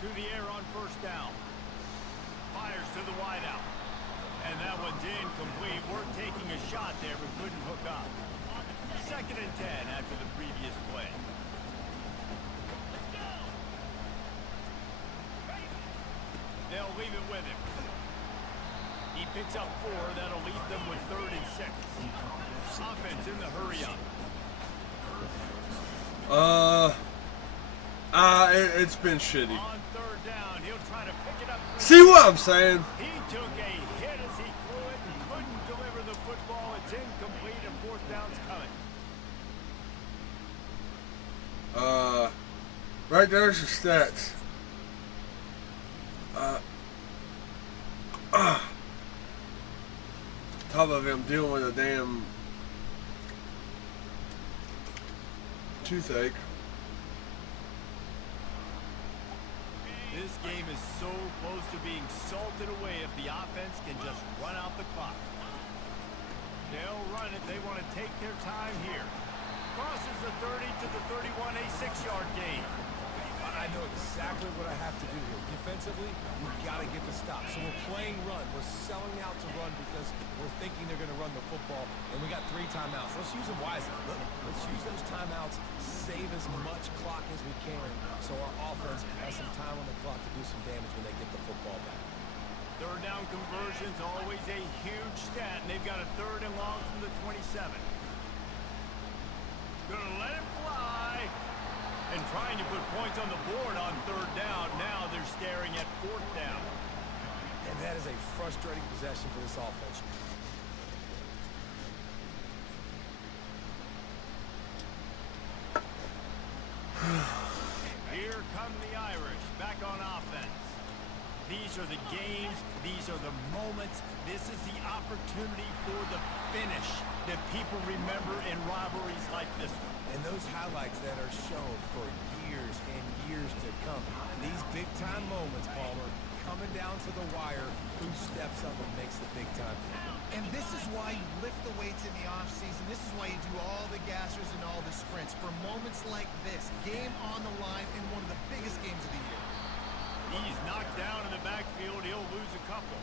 To the air on first down. Fires to the wideout. And that one's incomplete. We're taking a shot there, but couldn't hook up. 2nd and 10 after the previous play. They'll leave it with him. He picks up 4. That'll leave them with 3rd and 6. Offense in the hurry up. It's been shitty. On 3rd down, he'll try to pick it up. See what I'm saying? He took a hit as he threw it and couldn't deliver the football. It's incomplete and 4th down's coming. Right there's your stats. Top of him dealing with a damn toothache. This game is so close to being salted away if the offense can just run out the clock. They'll run it. They want to take their time here. Crosses the 30 to the 31, a 6-yard gain. I know exactly what I have to do here. Defensively, we've got to get the stop. So we're playing run. We're selling out to run because we're thinking they're going to run the football, and we got 3 timeouts. Let's use them wisely. Let's use those timeouts, save as much clock as we can so our offense has some time on the clock to do some damage when they get the football back. 3rd down conversions, always a huge stat, and they've got a 3rd and long from the 27. Gonna let it fly. And trying to put points on the board on 3rd down. Now they're staring at 4th down. And that is a frustrating possession for this offense. Here come the Irish back on offense. These are the games. These are the moments. This is the opportunity for the finish that people remember in rivalries like this one. And those highlights that are shown for years and years to come. These big-time moments, Palmer, coming down to the wire, who steps up and makes the big-time. And this is why you lift the weights in the offseason. This is why you do all the gassers and all the sprints. For moments like this, game on the line in one of the biggest games of the year. He's knocked down in the backfield. He'll lose a couple.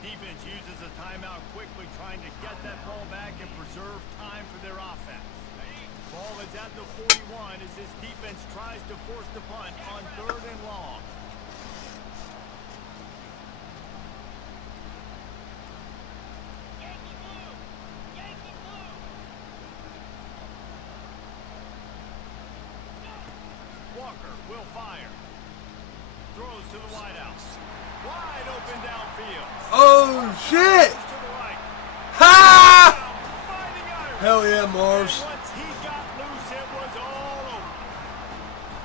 Defense uses a timeout quickly, trying to get that ball back and preserve time for their offense. Ball is at the 41 as this defense tries to force the punt on 3rd and long. Walker will fire. Throws to the wideout. Wide open downfield. Oh shit! To the right. Ha! Finding Irish. Hell yeah, Mars. And once he got loose, it was all over.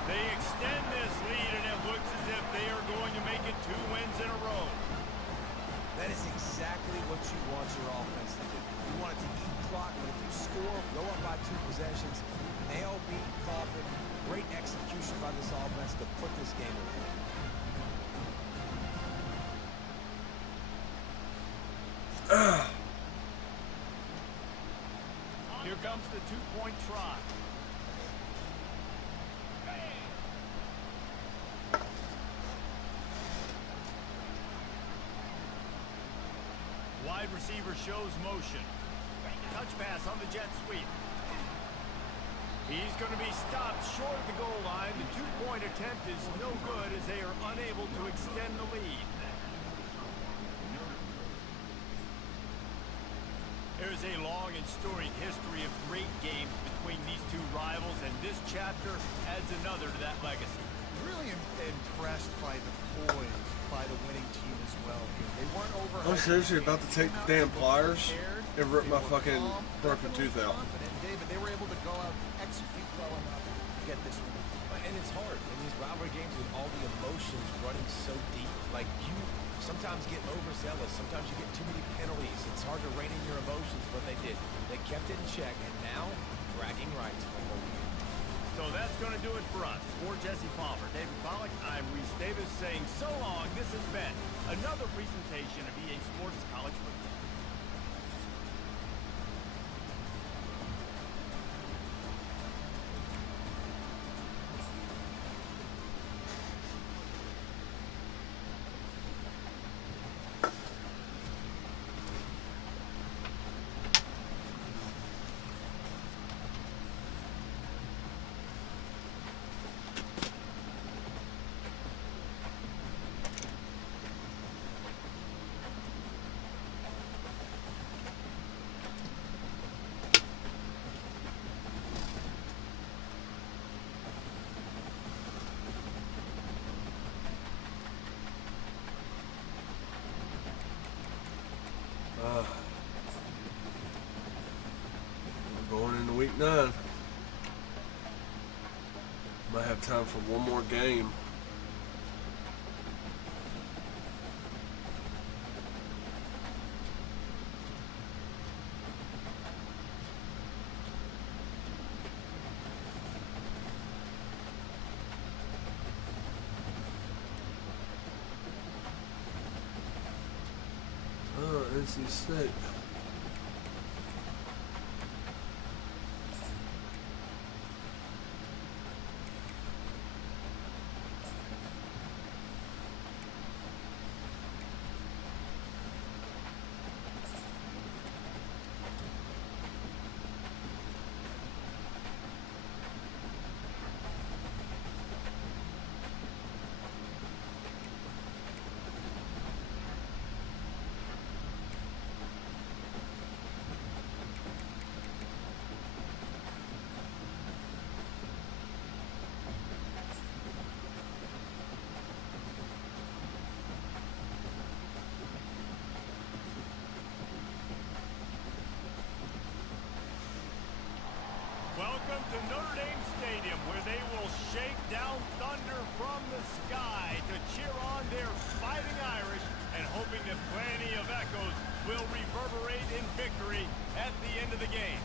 They extend this lead, and it looks as if they are going to make it 2 wins in a row. That is exactly what you want your offense to do. You want it to eat clock, but if you score, go up by 2 possessions, nail, beat, coffin. Great execution by this offense to put this game away. Here comes the 2-point try. Wide receiver shows motion. Touch pass on the jet sweep. He's going to be stopped short of the goal line. The 2-point attempt is no good as they are unable to extend the lead. There's a long and storied history of great games between these 2 rivals, and this chapter adds another to that legacy. Really impressed by the poise by the winning team as well. They weren't over. I'm seriously about to take the damn pliers and rip my fucking broken tooth out. David, they were able to go out, execute well enough to get this one. And it's hard in these rivalry games with all the emotions running so deep. Like, you sometimes get overzealous. Sometimes you get too many penalties. It's hard to rein in your emotions, but they did. They kept it in check, and now bragging rights for home game. So that's going to do it for us. For Jesse Palmer, David Pollack, I'm Reese Davis saying so long. This has been another presentation of EA Sports College Football. We're going into week 9. Might have time for one more game. NC State. Welcome to Notre Dame Stadium, where they will shake down thunder from the sky to cheer on their Fighting Irish, and hoping that plenty of echoes will reverberate in victory at the end of the game.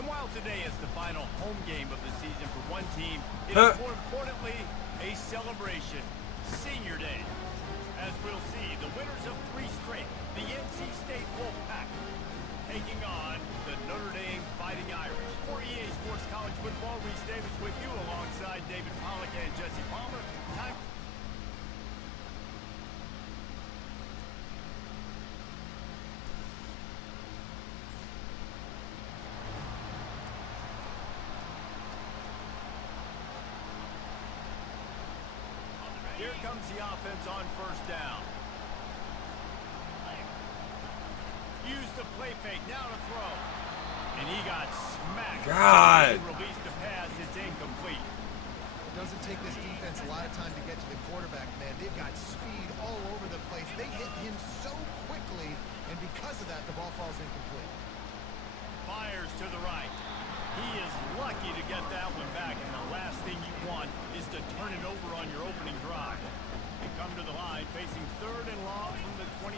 And while today is the final home game of the season for one team, it is more importantly a celebration, Senior Day. As we'll see, the winners of 3 straight, the NC State Wolfpack, taking on the Notre Dame Fighting Irish. For EA Sports College Football, Reese Davis with you alongside David Pollack and Jesse Palmer. Time. Here comes the offense on first down. Used the play fake, now to throw. And he got smacked. God. He released the pass, it's incomplete. It doesn't take this defense a lot of time to get to the quarterback, man. They've got speed all over the place. They hit him so quickly, and because of that, the ball falls incomplete. Fires to the right. He is lucky to get that one back, and the last thing you want is to turn it over on your opening drive. They come to the line, facing 3rd and long from the 25.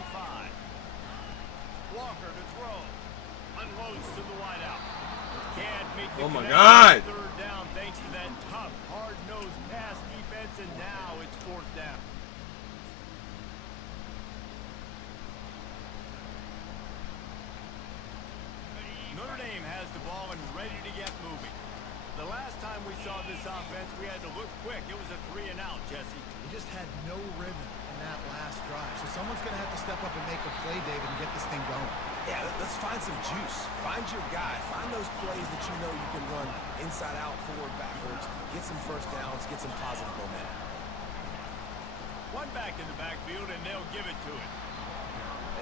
Walker to throw. Unloads to the wideout. Can't make the Oh my connection. God. 3rd down thanks to that tough, hard-nosed pass defense, and now it's 4th down. Notre Dame has the ball and ready to get moving. The last time we saw this offense, we had to look quick. It was a 3-and-out, Jesse. They just had no rhythm in that last drive. So someone's going to have to step up and make a play, David, and get this thing going. Yeah, let's find some juice. Find your guy. Find those plays that you know you can run inside out, forward, backwards. Get some first downs. Get some positive momentum. One back in the backfield, and they'll give it to him.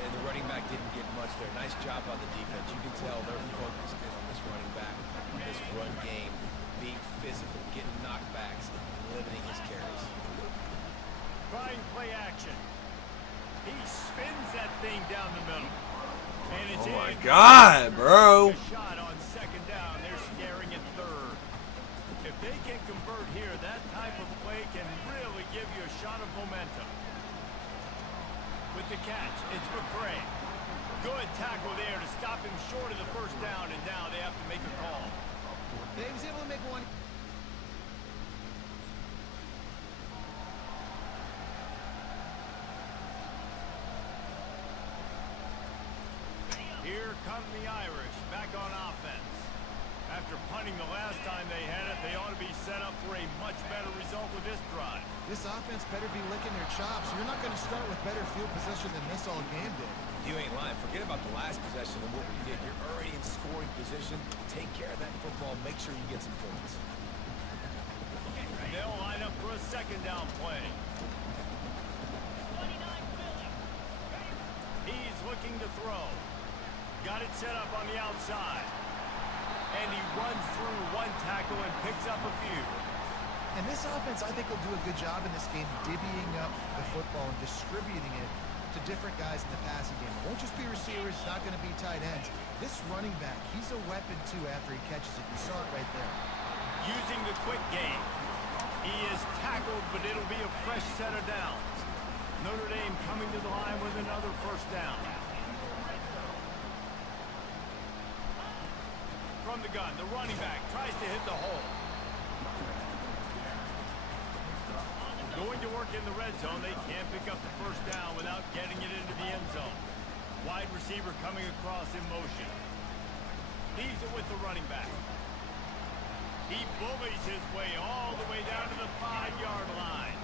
And the running back didn't get much there. Nice job by the defense. You can tell they're focused in on this running back, on this run game, being physical, getting knockbacks, and limiting his carries. Trying play action. He spins that thing down the middle. And it's Oh my in. God, bro. A shot on 2nd down. They're scaring at 3rd. If they can convert here, that shot of momentum. With the catch, it's McCray. Good tackle there to stop him short of the first down, and now they have to make a call. They was able to make one. Here come the Irish, back on offense. After punting the last time they had it, they ought to be set up for a much better result with this drive. This offense better be licking their chops. You're not going to start with better field possession than this all game did. You ain't lying. Forget about the last possession and what we did. You're already in scoring position. Take care of that football. Make sure you get some points. They'll line up for a second down play. He's looking to throw. Got it set up on the outside. And he runs through one tackle and picks up a few. And this offense, I think, will do a good job in this game divvying up the football and distributing it to different guys in the passing game. It won't just be receivers. It's not going to be tight ends. This running back, he's a weapon, too, after he catches it. You saw it right there. Using the quick game. He is tackled, but it'll be a fresh set of downs. Notre Dame coming to the line with another first down. From the gun, the running back tries to hit the hole. Going to work in the red zone, they can't pick up the first down without getting it into the end zone. Wide receiver coming across in motion. Leaves it with the running back. He bullies his way all the way down to the 5-yard line.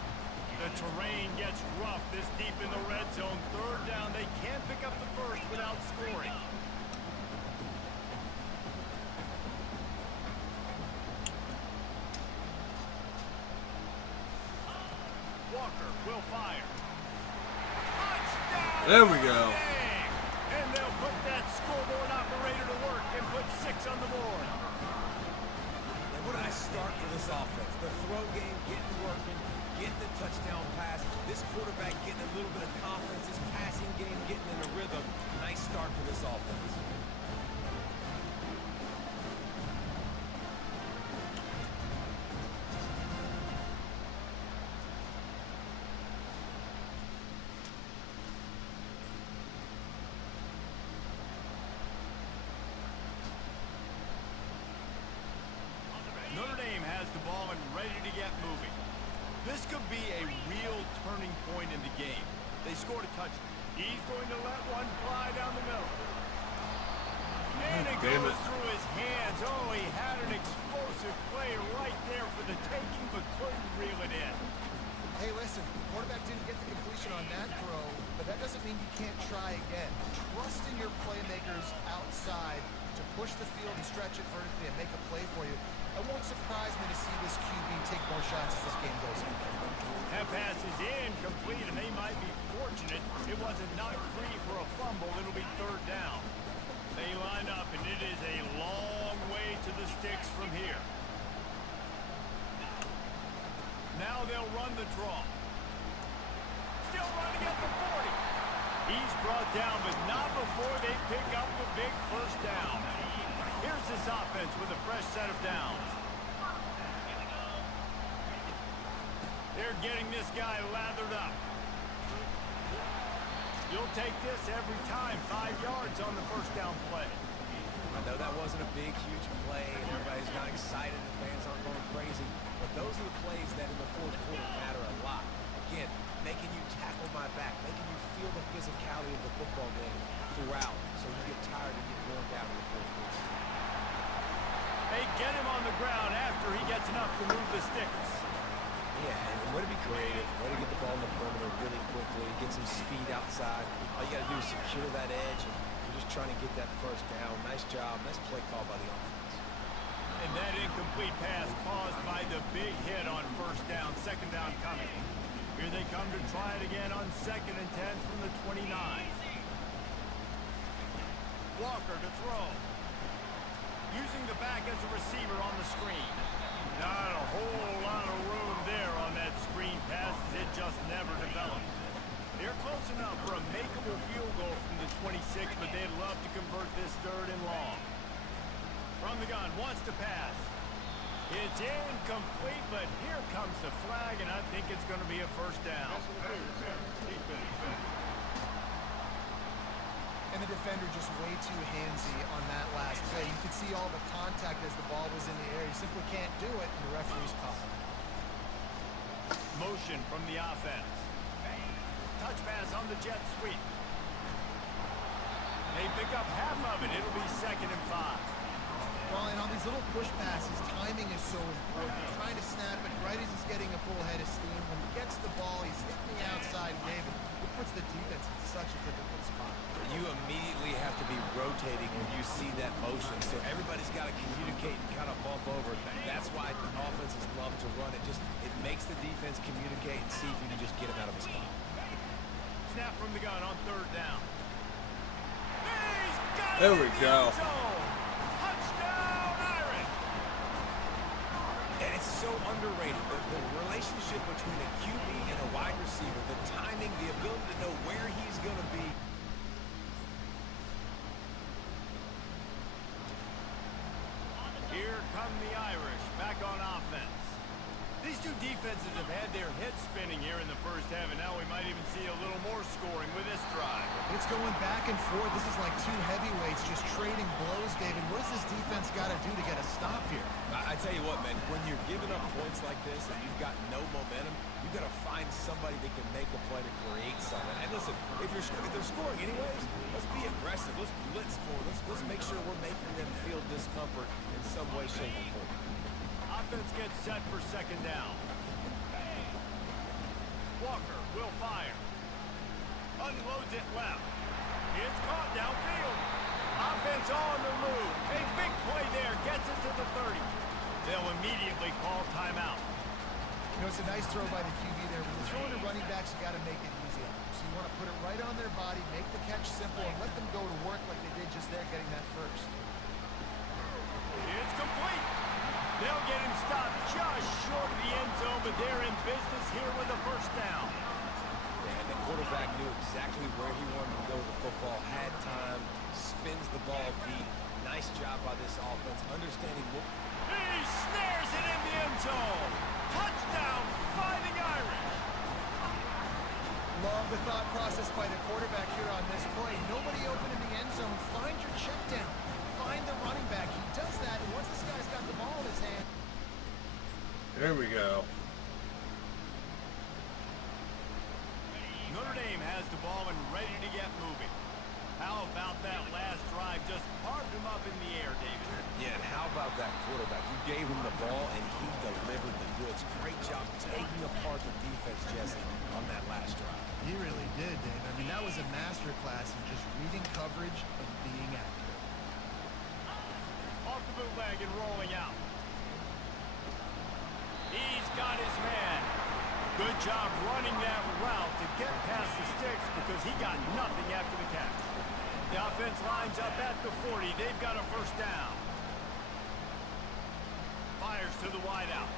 The terrain gets rough this deep in the red zone. Third down, they can't pick up the first without scoring. Walker will fire. Touchdown! There we go. And they'll put that scoreboard operator to work and put 6 on the board. And what a nice start for this offense. The throw game getting working, getting the touchdown pass. This quarterback getting a little bit of confidence. His passing game getting in a rhythm. Nice start for this offense. Notre Dame has the ball and ready to get moving. This could be a real turning point in the game. They scored a touchdown. He's going to let one fly down the middle. And it goes through his hands. Oh, he had an explosive play right there for the taking, but couldn't reel it in. Hey, listen, quarterback didn't get the completion on that throw, but that doesn't mean you can't try again. Trust in your playmakers outside to push the field and stretch it vertically and make a play for you. It won't surprise me to see this QB take more shots as this game goes on. That pass is incomplete, and they might be fortunate it wasn't knocked free for a fumble. It'll be third down. They line up, and it is a long way to the sticks from here. Now they'll run the draw. Still running at the 40. He's brought down, but not before they pick up the big first down. Here's this offense with a fresh set of downs. They're getting this guy lathered up. You'll take this every time. 5 yards on the first down play. I know that wasn't a big, huge play, and everybody's not excited, the fans aren't going crazy, but those are the plays that in the fourth quarter matter a lot. Again, making you tackle my back, making you feel the physicality of the football game throughout, so you get tired and get worn down in the fourth quarter. They get him on the ground after he gets enough to move the sticks. Yeah, and way to be creative, way to get the ball in the perimeter really quickly, get some speed outside. All you got to do is secure that edge, and you're just trying to get that first down. Nice job, nice play call by the offense. And that incomplete pass caused by the big hit on first down, second down coming. Here they come to try it again on 2nd and 10 from the 29. Walker to throw. Using the back as a receiver on the screen. Not a whole lot of room there on that screen pass as it just never developed. They're close enough for a makeable field goal from the 26, but they'd love to convert this third and long. From the gun, wants to pass. It's incomplete, but here comes the flag, and I think it's going to be a first down. And the defender just way too handsy on that last play. You could see all the contact as the ball was in the air. You simply can't do it, and the referee's caught. Motion from the offense. Touch pass on the jet sweep. They pick up half of it. It'll be 2nd and 5. Well, and on these little push passes, timing is so important. You're trying to snap it right as he's getting a full head of steam. When he gets the ball, he's hitting the outside, David. It puts the defense in such a difficult spot. You immediately have to be rotating when you see that motion, so everybody's got to communicate and kind of bump over. That's why offenses love to run it. It makes the defense communicate and see if you can just get him out of a spot. Snap from the gun on 3rd down. There we go. Touchdown, Irish! And it's so underrated. The relationship between a QB and a wide receiver, the timing, the ability to know where he's going to be. Here come the Irish back on offense. These two defenses have had their heads spinning here in the first half, and now we might even see a little more scoring with this drive. It's going back and forth. This is like two heavyweights just trading blows, David. What does this defense got to do to get a stop here? I tell you what, man, when you're giving up points like this and you've got no momentum, you've got to find somebody that can make a play to create something. And listen, if they're scoring anyways, let's be aggressive. Let's blitz for it. Let's make sure we're making them feel discomfort in some way, shape, or form. Offense gets set for 2nd down. Walker will fire. Unloads it left. It's caught downfield. Offense on the move. A big play there. Gets it to the 30. They'll immediately call timeout. You know, it's a nice throw by the QB there. When you're throwing to running backs, you got to make it easy on them. So you want to put it right on their body, make the catch simple, and let them go to work like they did just there, getting that first. It's complete. They'll get him stopped just short of the end zone, but they're in business here with a first down. And the quarterback knew exactly where he wanted to go with the football, had time, spins the ball deep. Nice job by this offense, understanding what... He snares it in the end zone. Touchdown, Fighting Irish. Love the thought process by the quarterback here on this play. Nobody open in the end zone. Find your check down. Find the running back. He does that, and once this guy's got the ball in his hand... There we go. Notre Dame has the ball and ready to get moving. How about that last drive? Just carved him up in the air, David. Yeah, and how about that quarterback? You gave him the ball, and he delivered the goods. Great job taking apart the defense, Jesse, on that last drive. He really did, Dave. I mean, that was a masterclass in just reading coverage and being accurate. Off the bootleg and rolling out. He's got his man. Good job running that route to get past the sticks because he got nothing after the catch. The offense lines up at the 40. They've got a first down. Fires to the wideout.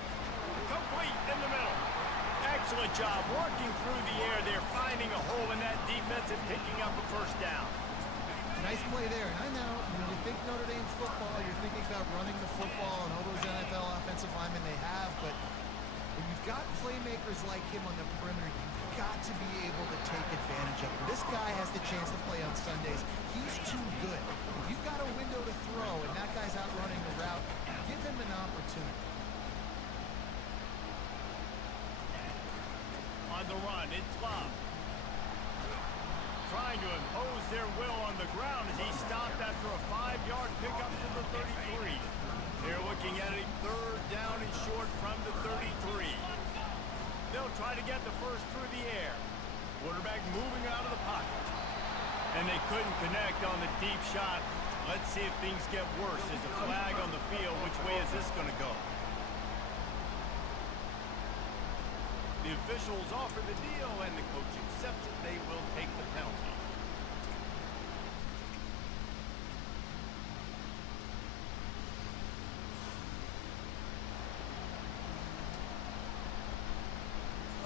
Complete in the middle. Excellent job working through the air. They're finding a hole in that defense and picking up a first down. Nice play there. And I know when you think Notre Dame football, you're thinking about running the football and all those NFL offensive linemen they have, but when you've got playmakers like him on the perimeter, you've got to be able to take advantage of him. This guy has the chance to play on Sundays. He's too good. If you've got a window to throw and that guy's out running the route, give him an opportunity. On the run, it's Love. Trying to impose their will on the ground as he stopped after a 5-yard pickup to the 33. They're looking at a 3rd down and short from the 33. They'll try to get the first through the air. Quarterback moving out of the pocket. And they couldn't connect on the deep shot. Let's see if things get worse. There's a flag on the field. Which way is this going to go? The officials offer the deal, and the coach accepts it. They will take the penalty.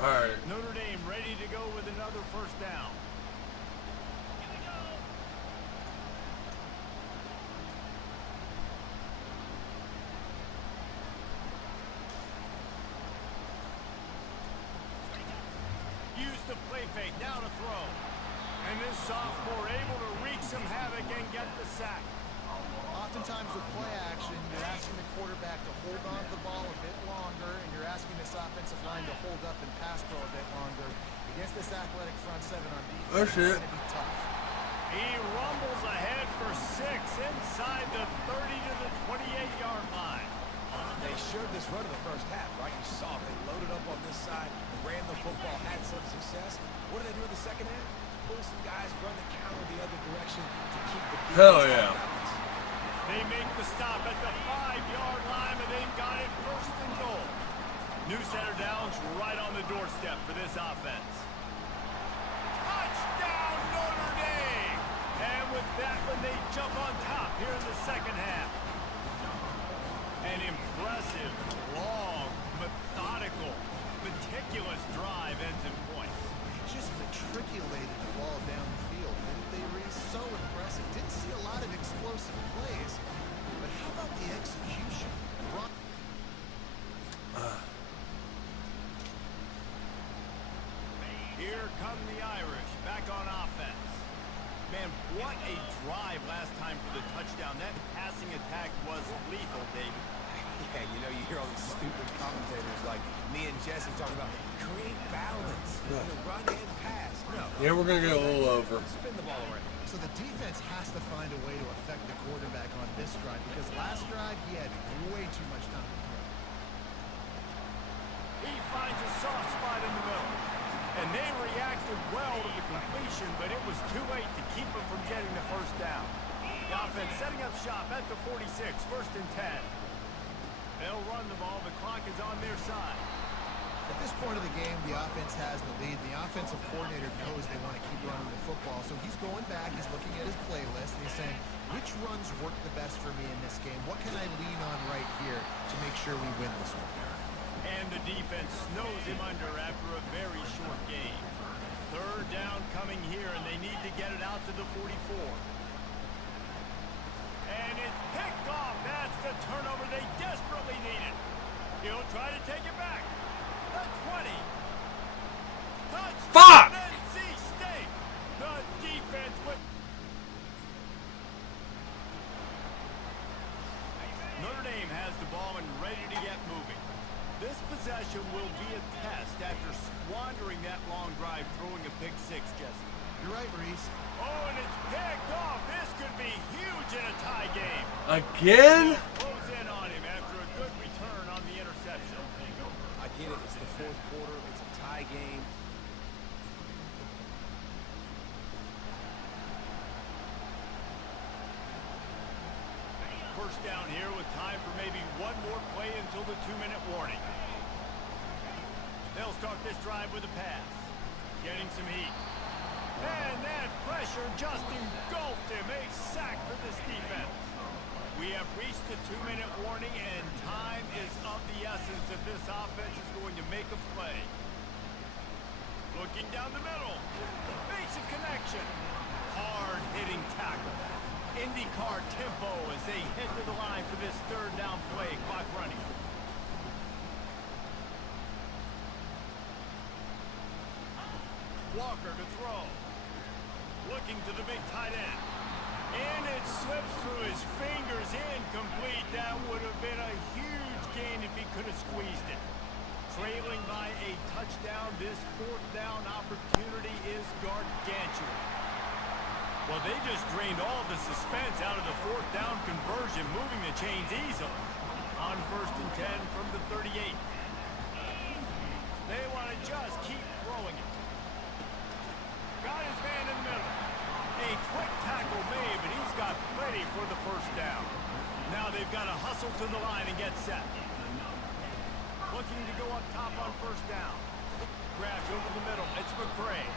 All right. Notre Dame ready to go with another first down. fake, now to throw. And this sophomore able to wreak some havoc and get the sack. Oftentimes with play action, you're asking the quarterback to hold on to the ball a bit longer, and you're asking this offensive line to hold up and pass pro a bit longer. Against this athletic front seven on defense, That's it. it's going to be tough. He rumbles ahead for 6 inside the 30 to the 28-yard line. They showed this run in the first half, right? You saw it. They loaded up on this side, ran the football, had some success. What do they do in the second half? Pull some guys, run the counter the other direction to keep the defense Hell yeah. out. They make the stop at the 5-yard line, and they've got it first and goal. New center downs right on the doorstep for this offense. Touchdown, Notre Dame! And with that one, they jump on top here in the second half. An impressive, long, methodical, meticulous drive ends in points. Just matriculated the ball down the field. They were so impressive. Didn't see a lot of explosive plays, but how about the execution? Here come the Irish, back on offense. Man, what a drive last time for the touchdown. That passing attack was lethal, David. Yeah, you know, you hear all these stupid commentators like me and Jesse talking about create balance, run and pass. No. Yeah, we're going to get a little over. Spin the ball around. So the defense has to find a way to affect the quarterback on this drive, because last drive he had way too much time to throw. He finds a soft spot in the middle. And they reacted well to the completion, but it was too late to keep them from getting the first down. The offense setting up shop at the 46, first and 10. They'll run the ball. The clock is on their side. At this point of the game, the offense has the lead. The offensive coordinator knows they want to keep running the football, so he's going back, he's looking at his playlist, and he's saying, which runs work the best for me in this game? What can I lean on right here to make sure we win this one? And the defense snows him under after a very short game. Third down coming here, and they need to get it out to the 44. And it's picked off. That's the turnover they desperately needed. He'll try to take it back. The 20. Touchdown, Fuck! NC State. The defense with... Notre Dame has the ball and ready to get moving. This possession will be a test after squandering that long drive, throwing a pick six, Jesse. You're right, Reese. Oh, and it's picked off. This could be huge in a tie game. Again? Close in on him after a good return on the interception. I get it. It's the fourth quarter. It's a tie game. First down here with time for maybe one more play until the 2-minute warning. They'll start this drive with a pass. Getting some heat. And that pressure just engulfed him. A sack for this defense. We have reached the 2-minute warning, and time is of the essence if this offense is going to make a play. Looking down the middle. Makes a connection. Hard-hitting tackle. IndyCar tempo as they head to the line for this third down play. Clock running. Walker to throw. Looking to the big tight end. And it slips through his fingers. Incomplete. That would have been a huge gain if he could have squeezed it. Trailing by a touchdown, this fourth down opportunity is gargantuan. Well, they just drained all the suspense out of the fourth down conversion, moving the chains easily. On first and 10 from the 38. They want to just keep throwing it. Got his man in the middle. A quick tackle made, but he's got plenty for the first down. Now they've got to hustle to the line and get set. Looking to go up top on first down. Grabbed over the middle. It's McCray.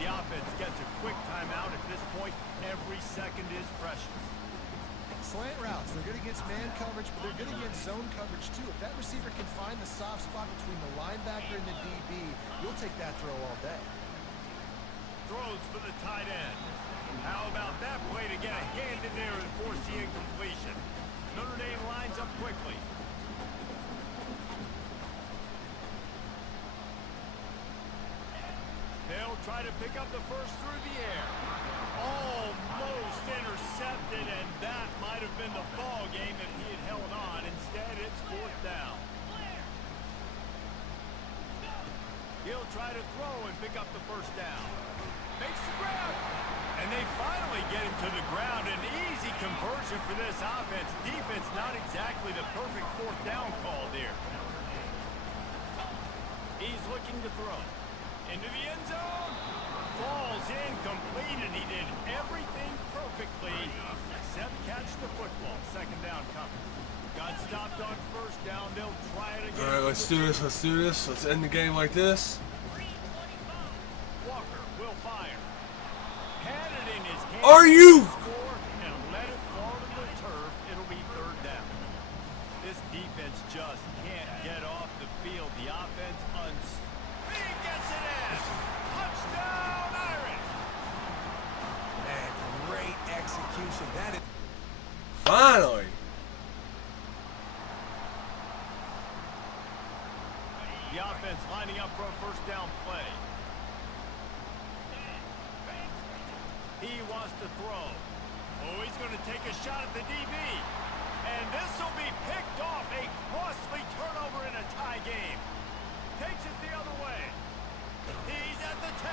The offense gets a quick timeout. At this point, every second is precious. Slant routes, they're good against man coverage, but they're good against zone coverage too. If that receiver can find the soft spot between the linebacker and the DB, you'll take that throw all day. Throws for the tight end. How about that play to get a hand in there and force the incompletion? Notre Dame lines up quickly. They'll try to pick up the first through the air. Almost intercepted, and that might have been the ball game if he had held on. Instead, it's fourth down. He'll try to throw and pick up the first down. Makes the grab. And they finally get him to the ground. An easy conversion for this offense. Defense not exactly the perfect fourth down call there. He's looking to throw. Into the end zone. Falls incomplete, and he did everything perfectly except catch the football. Second down coming. Got stopped on first down. They'll try it again. All right, let's do this. Let's do this. Let's end the game like this. Walker will fire. Had it in his hand. Are you? Score and let it fall to the turf. It'll be third down. This defense just can't get off the field. The offense he gets it in. Touchdown, Irish. Man, great execution. That is. Finally. The offense lining up for a first down play. He wants to throw. Oh, he's going to take a shot at the DB. And this will be picked off. A costly turnover in a tie game. Takes it the other way. He's at the 10.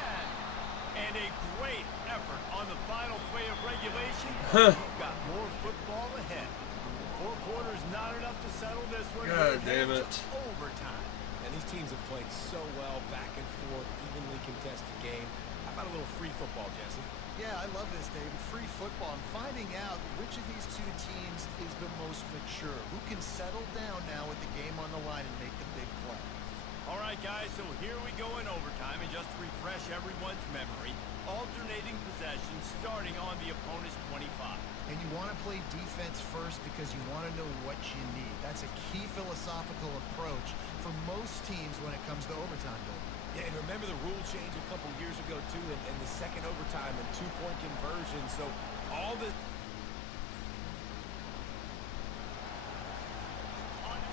And a great effort on the final play of regulation. We've got more football ahead. 4 quarters not enough to settle this one. God damn it. Overtime. And these teams have played so well, back and forth, evenly contested game. How about a little free football, Jesse? Yeah, I love this, David. Free football. I'm finding out which of these two teams is the most mature. Who can settle down now with the game on the line and make the big play. All right, guys, so here we go in overtime. And just to refresh everyone's memory, alternating possessions starting on the opponent's 25. And you want to play defense first because you want to know what you need. That's a key philosophical approach for most teams when it comes to overtime, Bill. Yeah, and remember the rule change a couple years ago, too, and the second overtime and 2-point conversion. So all this...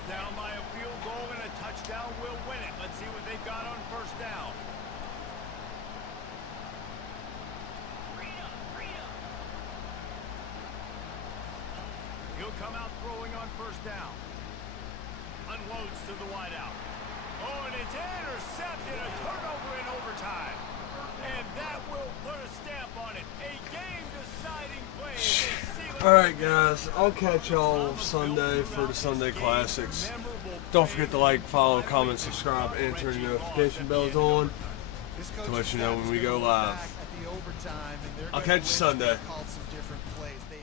Down by a field goal and a touchdown will win it. Let's see what they've got on first down. He'll come out throwing on first down. Unloads to the wideout. Oh, and it's intercepted. A turnover in overtime. And that will put a stamp on it. A game-deciding play. All right, guys. I'll catch y'all Sunday for the Sunday Classics. Don't forget to like, follow, comment, subscribe, and turn your notification bells on to let you know when we go live. I'll catch you Sunday. Called some different plays. They